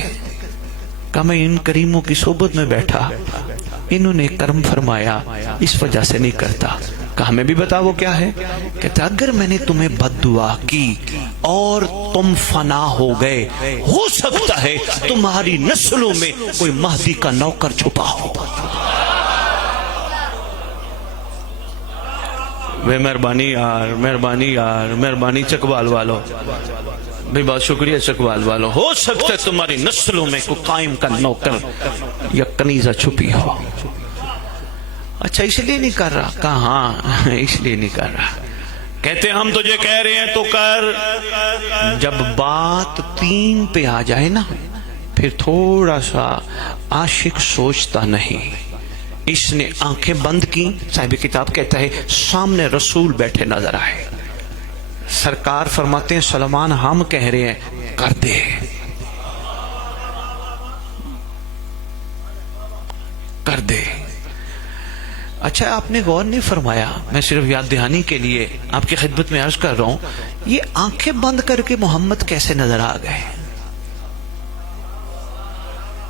کہا میں ان کریموں کی صحبت میں بیٹھا، انہوں نے کرم فرمایا، اس وجہ سے نہیں کرتا. کہا ہمیں بھی بتا وہ کیا ہے؟ کہتا اگر میں نے تمہیں بد دعا کی اور تم فنا ہو گئے، ہو سکتا ہے تمہاری نسلوں میں کوئی مہدی کا نوکر چھپا ہو. مہربانی یار، مہربانی یار، مہربانی چکوال والو. بھئی بہت شکریہ چکوال والو. ہو سکتا ہے تمہاری نسلوں میں کوئی قائم کا نوکر یا کنیزہ چھپی ہو. اچھا اس لیے نہیں کر رہا؟ کہا ہاں اس لیے نہیں کر رہا. کہتے ہم تجھے کہہ رہے ہیں تو کر. جب بات 3 پہ آ جائے نا پھر تھوڑا سا عاشق سوچتا نہیں. اس نے آنکھیں بند کی. صاحب کتاب کہتا ہے سامنے رسول بیٹھے نظر آئے. سرکار فرماتے ہیں سلمان ہم کہہ رہے ہیں کر دے. کر دے. اچھا آپ نے غور نہیں فرمایا، میں صرف یاد دہانی کے لیے آپ کی خدمت میں عرض کر رہا ہوں، یہ آنکھیں بند کر کے محمد کیسے نظر آ گئے؟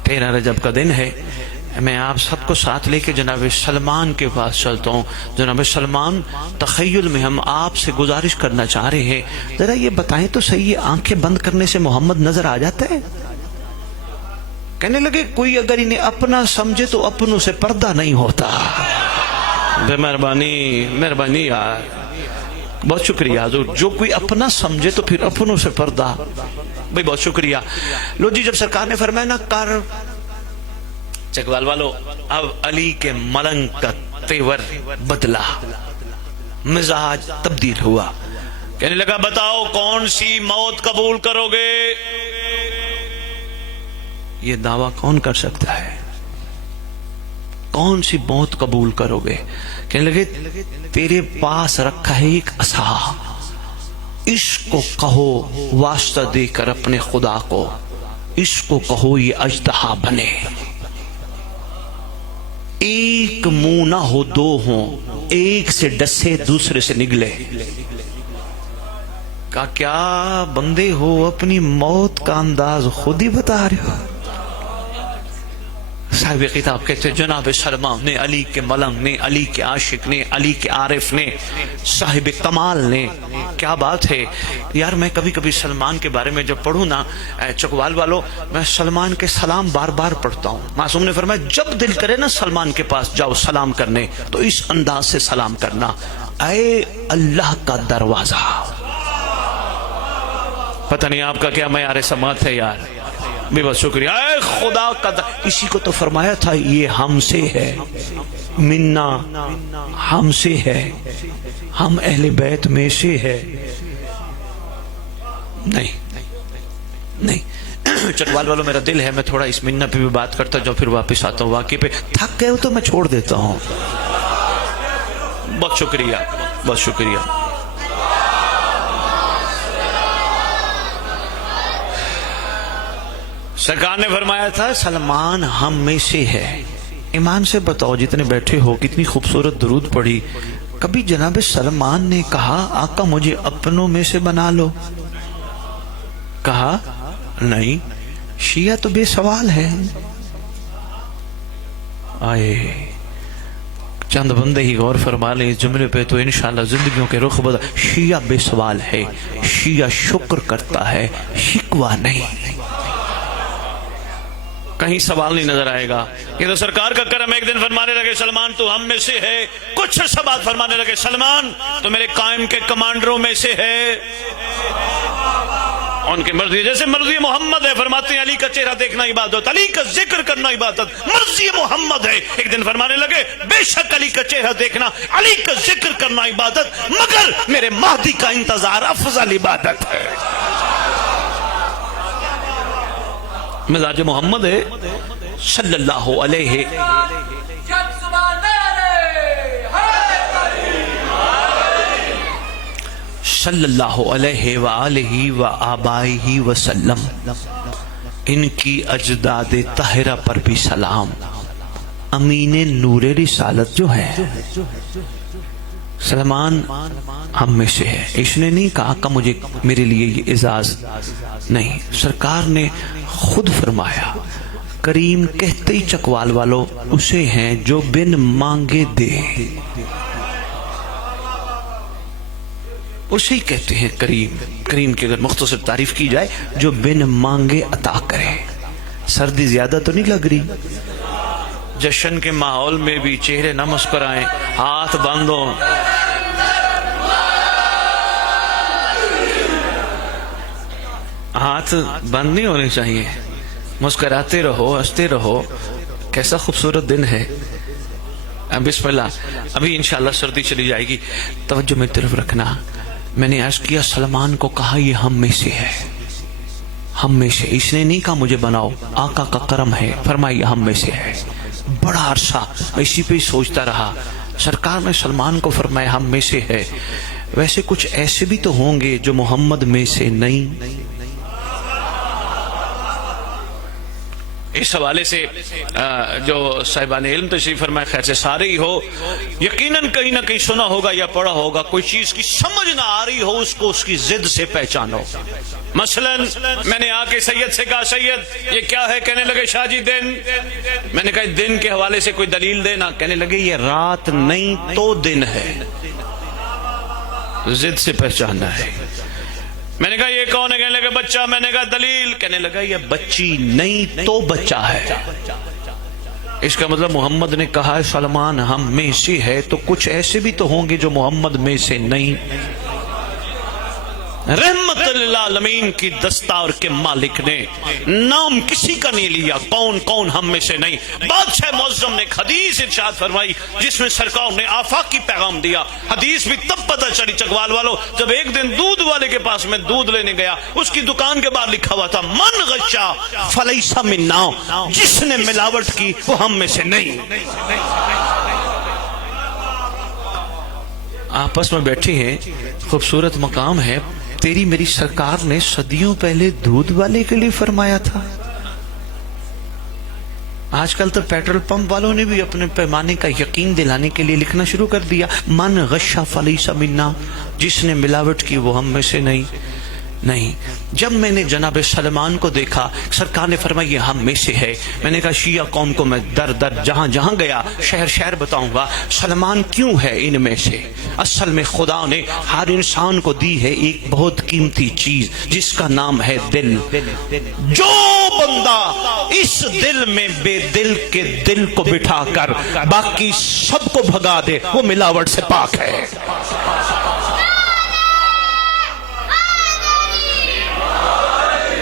13 رجب کا دن ہے. میں آپ سب کو ساتھ لے کے جناب سلمان کے پاس چلتا ہوں. جناب سلمان تخیل میں ہم آپ سے گزارش کرنا چاہ رہے ہیں، ذرا یہ بتائیں تو صحیح ہے آنکھیں بند کرنے سے محمد نظر آ جاتا ہے؟ کہنے لگے کوئی اگر انہیں اپنا سمجھے تو اپنوں سے پردہ نہیں ہوتا. مہربانی مہربانی یار، بہت شکریہ حضور. جو کوئی اپنا سمجھے تو پھر اپنوں سے پردہ. بھئی بہت شکریہ. لو جی جب سرکار نے فرمایا نا کر، چکوال والو اب علی کے ملنگ کا تیور بدلا، مزاج تبدیل ہوا. کہنے لگا بتاؤ کون سی موت قبول کرو گے؟ یہ دعویٰ کون کر سکتا ہے؟ کون سی موت قبول کرو گے؟ کہنے لگے تیرے پاس رکھا ہے ایک عصا، اس کو کہو واسطہ دے کر اپنے خدا کو، اس کو کہو یہ اژدہا بنے، ایک منہ نہ ہو دو ہوں، ایک سے ڈسے دوسرے سے نگلے. کہا کیا بندے ہو، اپنی موت کا انداز خود ہی بتا رہے ہو. صاحب کتاب کہتے ہیں جناب سلمان نے، علی کے ملنگ نے، علی کے عاشق نے، علی کے عارف نے، صاحب کمال نے. کیا بات ہے یار. میں کبھی کبھی سلمان کے بارے میں جب پڑھوں نا چکوال والوں، میں سلمان کے سلام بار بار پڑھتا ہوں. معصوم نے فرمایا جب دل کرے نا سلمان کے پاس جاؤ سلام کرنے تو اس انداز سے سلام کرنا: اے اللہ کا دروازہ. پتہ نہیں آپ کا کیا معیار سماعت ہے یار. بے بس شکریہ. اے خدا کا اسی کو تو فرمایا تھا یہ ہم سے ہے، منا ہم سے ہے، ہم اہل بیت میں سے ہے. نہیں چکوال والوں میرا دل ہے میں تھوڑا اس منا پہ بھی بات کرتا جو پھر واپس آتا ہوں. واقعی پہ تھک گئے ہو تو میں چھوڑ دیتا ہوں. بہت شکریہ بہت شکریہ. سرکار نے فرمایا تھا سلمان ہم میں سے ہے. ایمان سے بتاؤ جتنے بیٹھے ہو کتنی خوبصورت درود پڑھی. کبھی جناب سلمان نے کہا آقا مجھے اپنوں میں سے بنا لو؟ کہا نہیں. شیعہ تو بے سوال ہے. آئے چند بندے ہی غور فرما لیں اس جملے پہ تو انشاءاللہ زندگیوں کے رخ بدل. شیعہ بے سوال ہے، شیعہ شکر کرتا ہے، شکوہ نہیں. کہیں سوال نہیں نظر آئے گا. یہ تو سرکار کا کرم. ایک دن فرمانے لگے سلمان تو ہم میں سے ہے. کچھ عرصہ بعد فرمانے لگے سلمان تو میرے قائم کے کمانڈروں میں سے ہے. ان کی مرضی جیسے مرضی محمد ہے. فرماتے ہیں علی کا چہرہ دیکھنا عبادت، علی کا ذکر کرنا عبادت، مرضی محمد ہے. ایک دن فرمانے لگے بے شک علی کا چہرہ دیکھنا، علی کا ذکر کرنا عبادت، مگر میرے مہدی کا انتظار افضل عبادت ہے. مزاج محمد ہے صلی اللہ علیہ. صلی اللہ علیہ وآلہ وآبائہ وسلم. ان کی اجداد طاہرہ پر بھی سلام. امین نور رسالت جو ہے سلمان ہم میں سے ہے. اس نے نہیں کہا کہ مجھے میرے لیے یہ اعزاز نہیں. سرکار نے خود فرمایا کریم کہتے ہی چکوال والو اسے ہیں جو بن مانگے دے. اسے ہی کہتے ہیں کریم. کریم کی اگر مختصر تعریف کی جائے جو بن مانگے عطا کرے. سردی زیادہ تو نہیں لگ رہی؟ جشن کے ماحول میں بھی چہرے نہ مسکرائیں، ہاتھ باندھو. ہاتھ بند نہیں ہونے چاہیے، مسکراتے رہو، ہنستے رہو. کیسا خوبصورت دن ہے. بسم اللہ. ابھی انشاءاللہ سردی چلی جائے گی. توجہ میری طرف رکھنا. میں نے عرض کیا سلمان کو کہا یہ ہم میں سے ہے، ہم میں سے. اس نے نہیں کہا مجھے بناؤ، آقا کا کرم ہے. فرمایا ہم میں سے ہے. بڑا عرصہ اسی پہ ہی سوچتا رہا. سرکار نے سلمان کو فرمایا ہم میں سے ہے. ویسے کچھ ایسے بھی تو ہوں گے جو محمد میں سے نہیں. اس حوالے سے جو صاحبان علم تشریف فرمائے خیر سے سارے ہی ہو یقیناً کہیں نہ کہیں سنا ہوگا یا پڑھا ہوگا. کوئی چیز کی سمجھ نہ آ رہی ہو اس کو اس کی ضد سے پہچانو. مثلا میں نے آ کے سید سے کہا سید یہ کیا ہے؟ کہنے لگے شاہ جی دن. میں نے کہا دن کے حوالے سے کوئی دلیل دینا. کہنے لگے یہ رات نہیں تو دن ہے. ضد سے پہچاننا ہے. میں نے کہا یہ کون ہے؟ کہنے لگا بچہ. میں نے کہا دلیل. کہنے لگا یہ بچی نہیں تو بچہ ہے. اس کا مطلب محمد نے کہا ہے سلمان ہم میں سے ہے تو کچھ ایسے بھی تو ہوں گے جو محمد میں سے نہیں. رحمت للعالمین کی دستار کے مالک نے نام کسی کا نہیں لیا. کون کون ہم میں سے نہیں. بادشاہ معظم نے ایک حدیث ارشاد فرمائی جس میں سرکار نے آفاقی پیغام دیا. حدیث بھی تب پتہ چلی چکوال والو جب ایک دن دودھ والے کے پاس میں دودھ لینے گیا. اس کی دکان کے باہر لکھا ہوا تھا من غشا فلیس منا. جس نے ملاوٹ کی وہ ہم میں سے نہیں. آپس میں بیٹھے ہیں، خوبصورت مقام ہے. تیری میری سرکار نے صدیوں پہلے دودھ والے کے لیے فرمایا تھا. آج کل تو پیٹرول پمپ والوں نے بھی اپنے پیمانے کا یقین دلانے کے لیے لکھنا شروع کر دیا من غشا فلیس منا. جس نے ملاوٹ کی وہ ہم میں سے نہیں. نہیں. جب میں نے جناب سلمان کو دیکھا سرکار نے فرمایا یہ ہم میں سے ہے. میں نے کہا شیعہ قوم کو میں در در جہاں جہاں گیا شہر شہر بتاؤں گا سلمان کیوں ہے ان میں سے. اصل میں خدا نے ہر انسان کو دی ہے ایک بہت قیمتی چیز جس کا نام ہے دل. جو بندہ اس دل میں بے دل کے دل کو بٹھا کر باقی سب کو بھگا دے وہ ملاوٹ سے پاک ہے.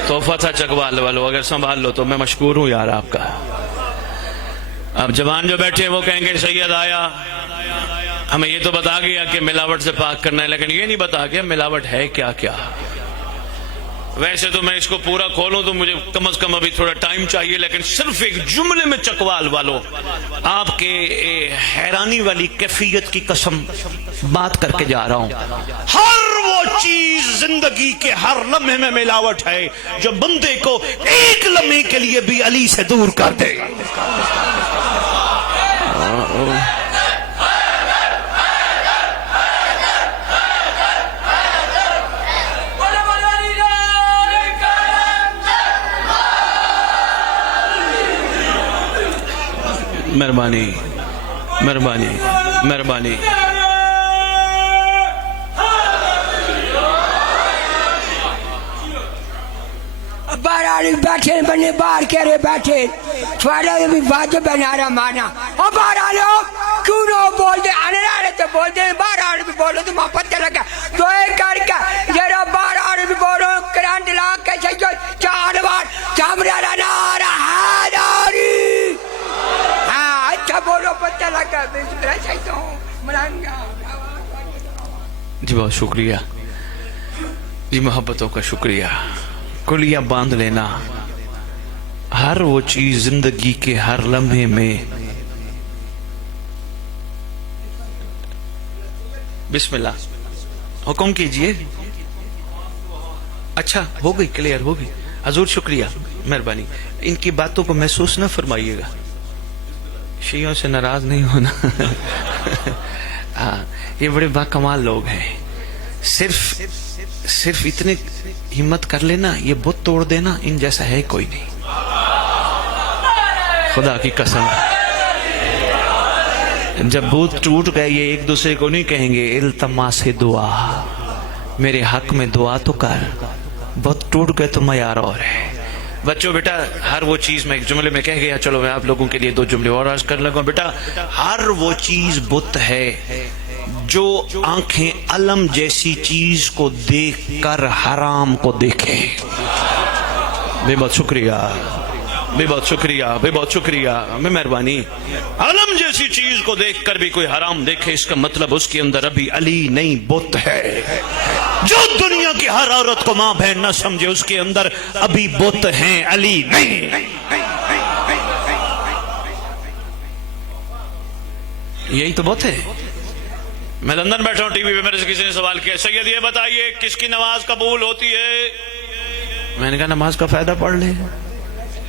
تحفہ تھا چکوال والو، اگر سنبھال لو تو میں مشکور ہوں یار آپ کا. اب جوان جو بیٹھے وہ کہیں گے سید آیا ہمیں یہ تو بتا گیا کہ ملاوٹ سے پاک کرنا ہے، لیکن یہ نہیں بتا گیا ملاوٹ ہے کیا کیا. ویسے تو میں اس کو پورا کھولوں تو مجھے کم از کم ابھی تھوڑا ٹائم چاہیے، لیکن صرف ایک جملے میں چکوال والو آپ کے حیرانی والی کیفیت کی قسم بات کر کے جا رہا ہوں. ہر وہ چیز زندگی کے ہر لمحے میں ملاوٹ ہے جو بندے کو ایک لمحے کے لیے بھی علی سے دور کر دے. مہربانی مہربانی مہربانی. باہر بیٹھے بنے باہر کہہ رہے بیٹھے تھوڑا بھی واجب ہے نعرہ مانا. اور باہر آ لو کیوں نہ بول دے آنے تو بول دے باہر آنے بھی بولو تو وہاں پتہ لگا تو ایک کر کے ذرا باہر آنے بھی بولو کرنٹ لا کے سجو 4 بار چمڑا نعرہ حیدری. ہاں اچھا بولو پتہ لگا میں چاہتا ہوں ملنگا. جی بہت شکریہ جی، محبتوں کا شکریہ. کلیہ باندھ لینا ہر وہ چیز زندگی کے ہر لمحے میں. بسم اللہ حکم کیجئے. اچھا ہو گئی کلیئر ہو گئی. حضور شکریہ مہربانی. ان کی باتوں کو محسوس نہ فرمائیے گا، شیعوں سے ناراض نہیں ہونا. ہاں یہ بڑے باکمال لوگ ہیں. صرف اتنے ہمت کر لینا یہ بت توڑ دینا ان جیسا ہے کوئی نہیں. خدا کی قسم جب بت ٹوٹ گئے یہ ایک دوسرے کو نہیں کہیں گے التماس دعا میرے حق میں دعا تو کر. بت ٹوٹ گئے تو معیار اور ہے. بچوں بیٹا ہر وہ چیز میں ایک جملے میں کہہ گیا، چلو میں آپ لوگوں کے لیے 2 جملے اور عرض کر لگا. بیٹا ہر وہ چیز بت ہے جو آنکھیں علم جیسی چیز کو دیکھ کر حرام کو دیکھے. بے بہت شکریہ بے بہت شکریہ بے بہت شکریہ. میں مہربانی. علم جیسی چیز کو دیکھ کر بھی کوئی حرام دیکھے اس کا مطلب اس کے اندر ابھی علی نہیں بت ہے. جو دنیا کی ہر عورت کو ماں بہن نہ سمجھے اس کے اندر ابھی بت ہیں علی نہیں. یہی تو بت ہے. میں لندن بیٹھا ہوں ٹی وی پہ میرے سے کسی نے سوال کیا سید یہ بتائیے کس کی نماز قبول ہوتی ہے. میں نے کہا نماز کا فائدہ پڑھ لے.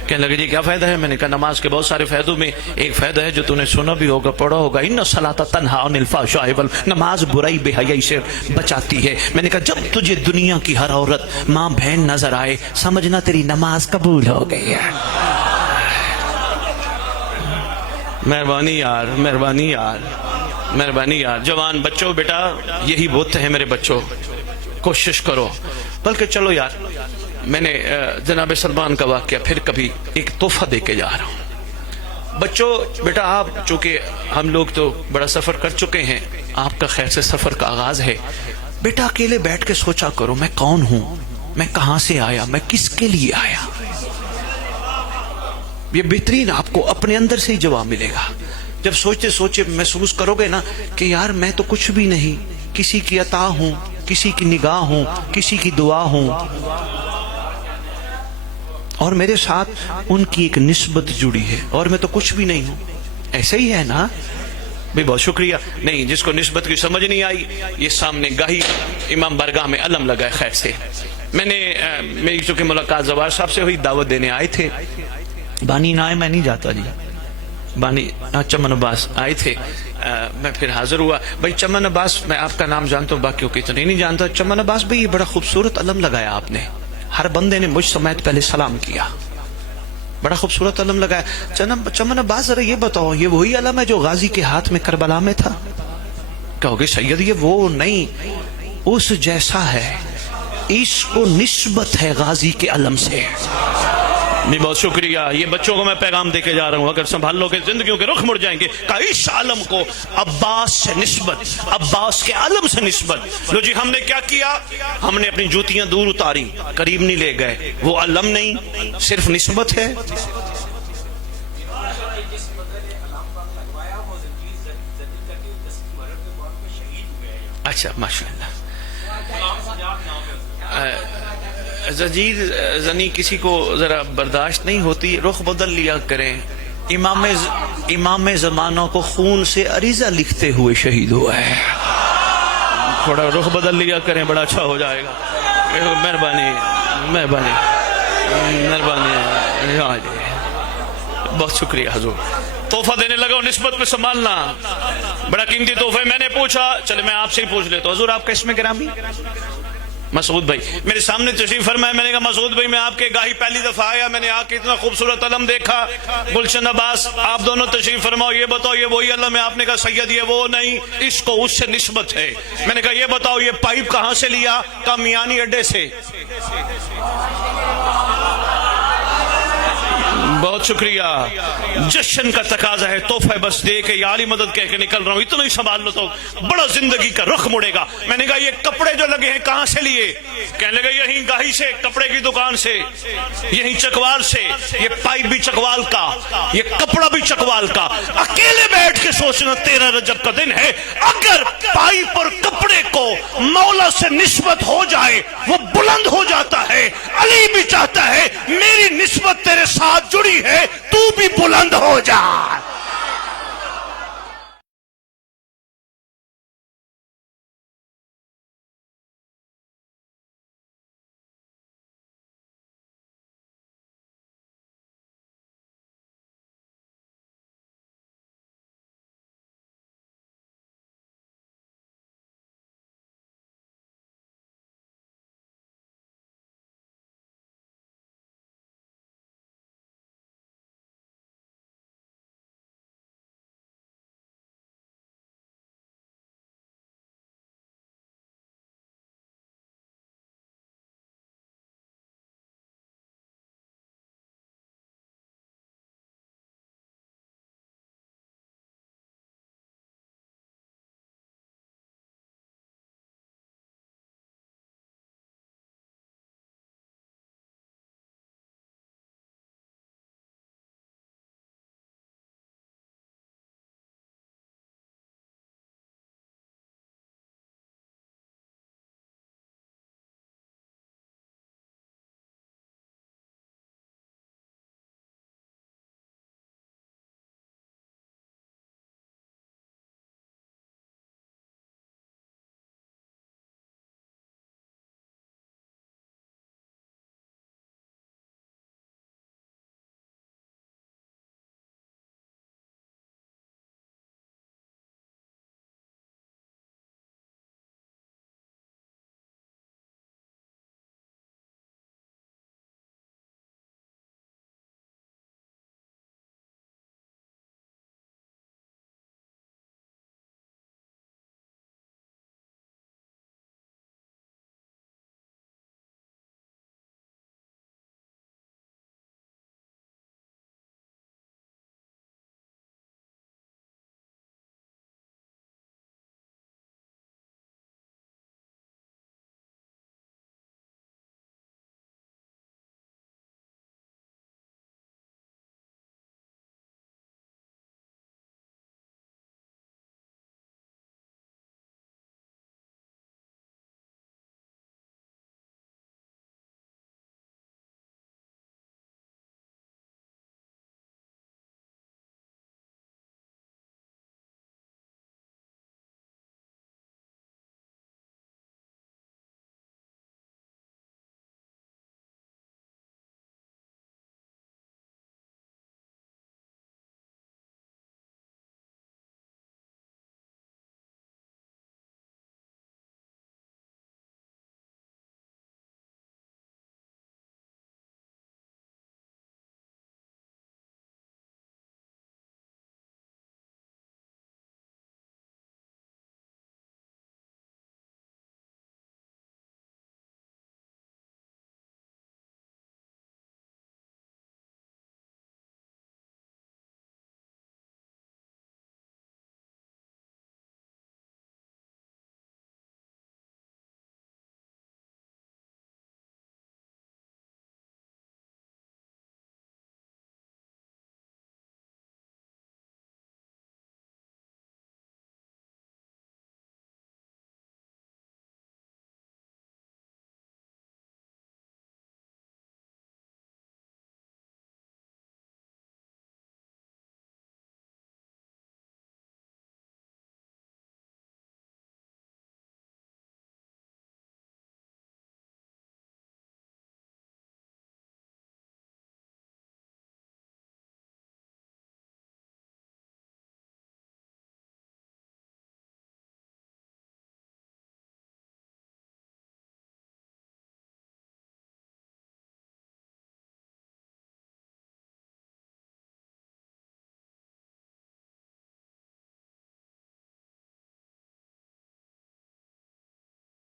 کہنے لگے جی کیا فائدہ ہے. میں نے کہا نماز کے بہت سارے فائدوں میں ایک فائدہ ہے جو تو نے سنا بھی ہوگا پڑھا ہوگا ان الصلاۃ تنہی عن الفحشاء والمنکر. نماز برائی بے حیائی سے بچاتی ہے. میں نے کہا جب تجھے دنیا کی ہر عورت ماں بہن نظر آئے سمجھنا تیری نماز قبول ہو گئی ہے. مہربانی یار مہربانی یار مہربانی یار. جوان بچوں بیٹا یہی بت ہے میرے بچوں. کوشش کرو. بلکہ چلو یار میں نے جناب سلمان کا واقعہ پھر کبھی ایک تحفہ دے کے جا رہا ہوں. بچوں بیٹا آپ چونکہ ہم لوگ تو بڑا سفر کر چکے ہیں آپ کا خیر سے سفر کا آغاز ہے. بیٹا اکیلے بیٹھ کے سوچا کرو میں کون ہوں، میں کہاں سے آیا، میں کس کے لیے آیا. یہ بہترین آپ کو اپنے اندر سے ہی جواب ملے گا. جب سوچتے سوچے محسوس کرو گے نا کہ یار میں تو کچھ بھی نہیں، کسی کی عطا ہوں، کسی کی نگاہ ہوں، کسی کی دعا ہوں اور میرے ساتھ ان کی ایک نسبت جڑی ہے اور میں تو کچھ بھی نہیں ہوں. ایسا ہی ہے نا بھی. بہت شکریہ. نہیں جس کو نسبت کی سمجھ نہیں آئی یہ سامنے گاہی امام برگاہ میں علم لگا ہے خیر سے. میں نے میری چونکہ ملاقات زوار صاحب سے ہوئی دعوت دینے آئے تھے. بانی نہ آئے میں نہیں جاتا جی. بانی چمن عباس آئے تھے. میں پھر حاضر ہوا. بھائی چمن عباس, میں آپ کا نام جانتا ہوں, باقیوں کی تو نہیں جانتا. چمن عباس بھائی یہ بڑا خوبصورت علم لگایا آپ نے, ہر بندے نے مجھ سمیت پہلے سلام کیا, بڑا خوبصورت علم لگایا. چمن عباس ذرا یہ بتاؤ, یہ وہی علم ہے جو غازی کے ہاتھ میں کربلا میں تھا؟ کہو گے سید یہ وہ نہیں, اس جیسا ہے, اس کو نسبت ہے غازی کے علم سے. نہیں بہت شکریہ, یہ بچوں کو میں پیغام دے کے جا رہا ہوں, اگر سنبھال لو کہ زندگیوں کے رخ مڑ جائیں گے. کہ اس عالم کو عباس سے نسبت, عباس کے عالم سے نسبت. لو جی ہم نے کیا کیا, ہم نے اپنی جوتیاں دور اتاری, قریب نہیں لے گئے. وہ علم نہیں, صرف نسبت ہے. اچھا ماشاء اللہ. زجیر زنی کسی کو ذرا برداشت نہیں ہوتی, رخ بدل لیا کریں. امام زمانوں کو خون سے عریضہ لکھتے ہوئے شہید ہوا ہے, تھوڑا رخ بدل لیا کریں, بڑا اچھا ہو جائے گا. مہربانی مہربانی مہربانی, بہت شکریہ حضور. تحفہ دینے لگا, نسبت پہ سنبھالنا, بڑا قیمتی تحفہ. میں نے پوچھا, چلے میں آپ سے ہی پوچھ لیتا ہوں, حضور آپ کا اسم گرامی؟ مسعود بھائی میرے سامنے تشریف فرمائے. میں نے کہا مسعود بھائی میں آپ کے گاہی پہلی دفعہ آیا, میں نے آ کے اتنا خوبصورت علم دیکھا. گلشن عباس آپ دونوں تشریف فرماؤ, یہ بتاؤ یہ وہی علم ہے؟ آپ نے کہا سید یہ وہ نہیں, اس کو اس سے نسبت ہے. میں نے کہا یہ بتاؤ یہ پائپ کہاں سے لیا؟ کہا میانی اڈے سے. بہت شکریہ. جشن کا تقاضا ہے, تحفہ بس دے کے یا علی مدد کہہ کے نکل رہا ہوں, اتنا ہی سنبھال لو تو بڑا زندگی کا رخ مڑے گا. میں نے کہا یہ کپڑے جو لگے ہیں کہاں سے لیے؟ کہنے لگے یہیں گاہی سے, کپڑے کی دکان سے, یہیں چکوال سے. یہ پائپ بھی چکوال کا, یہ کپڑا بھی چکوال کا. اکیلے بیٹھ کے سوچنا 13 رجب کا دن ہے, اگر پائپ اور کپڑے کو مولا سے نسبت ہو جائے وہ بلند ہو جاتا ہے. علی بھی چاہتا ہے میری نسبت تیرے ساتھ جڑی ہے, تو بھی بلند ہو جا.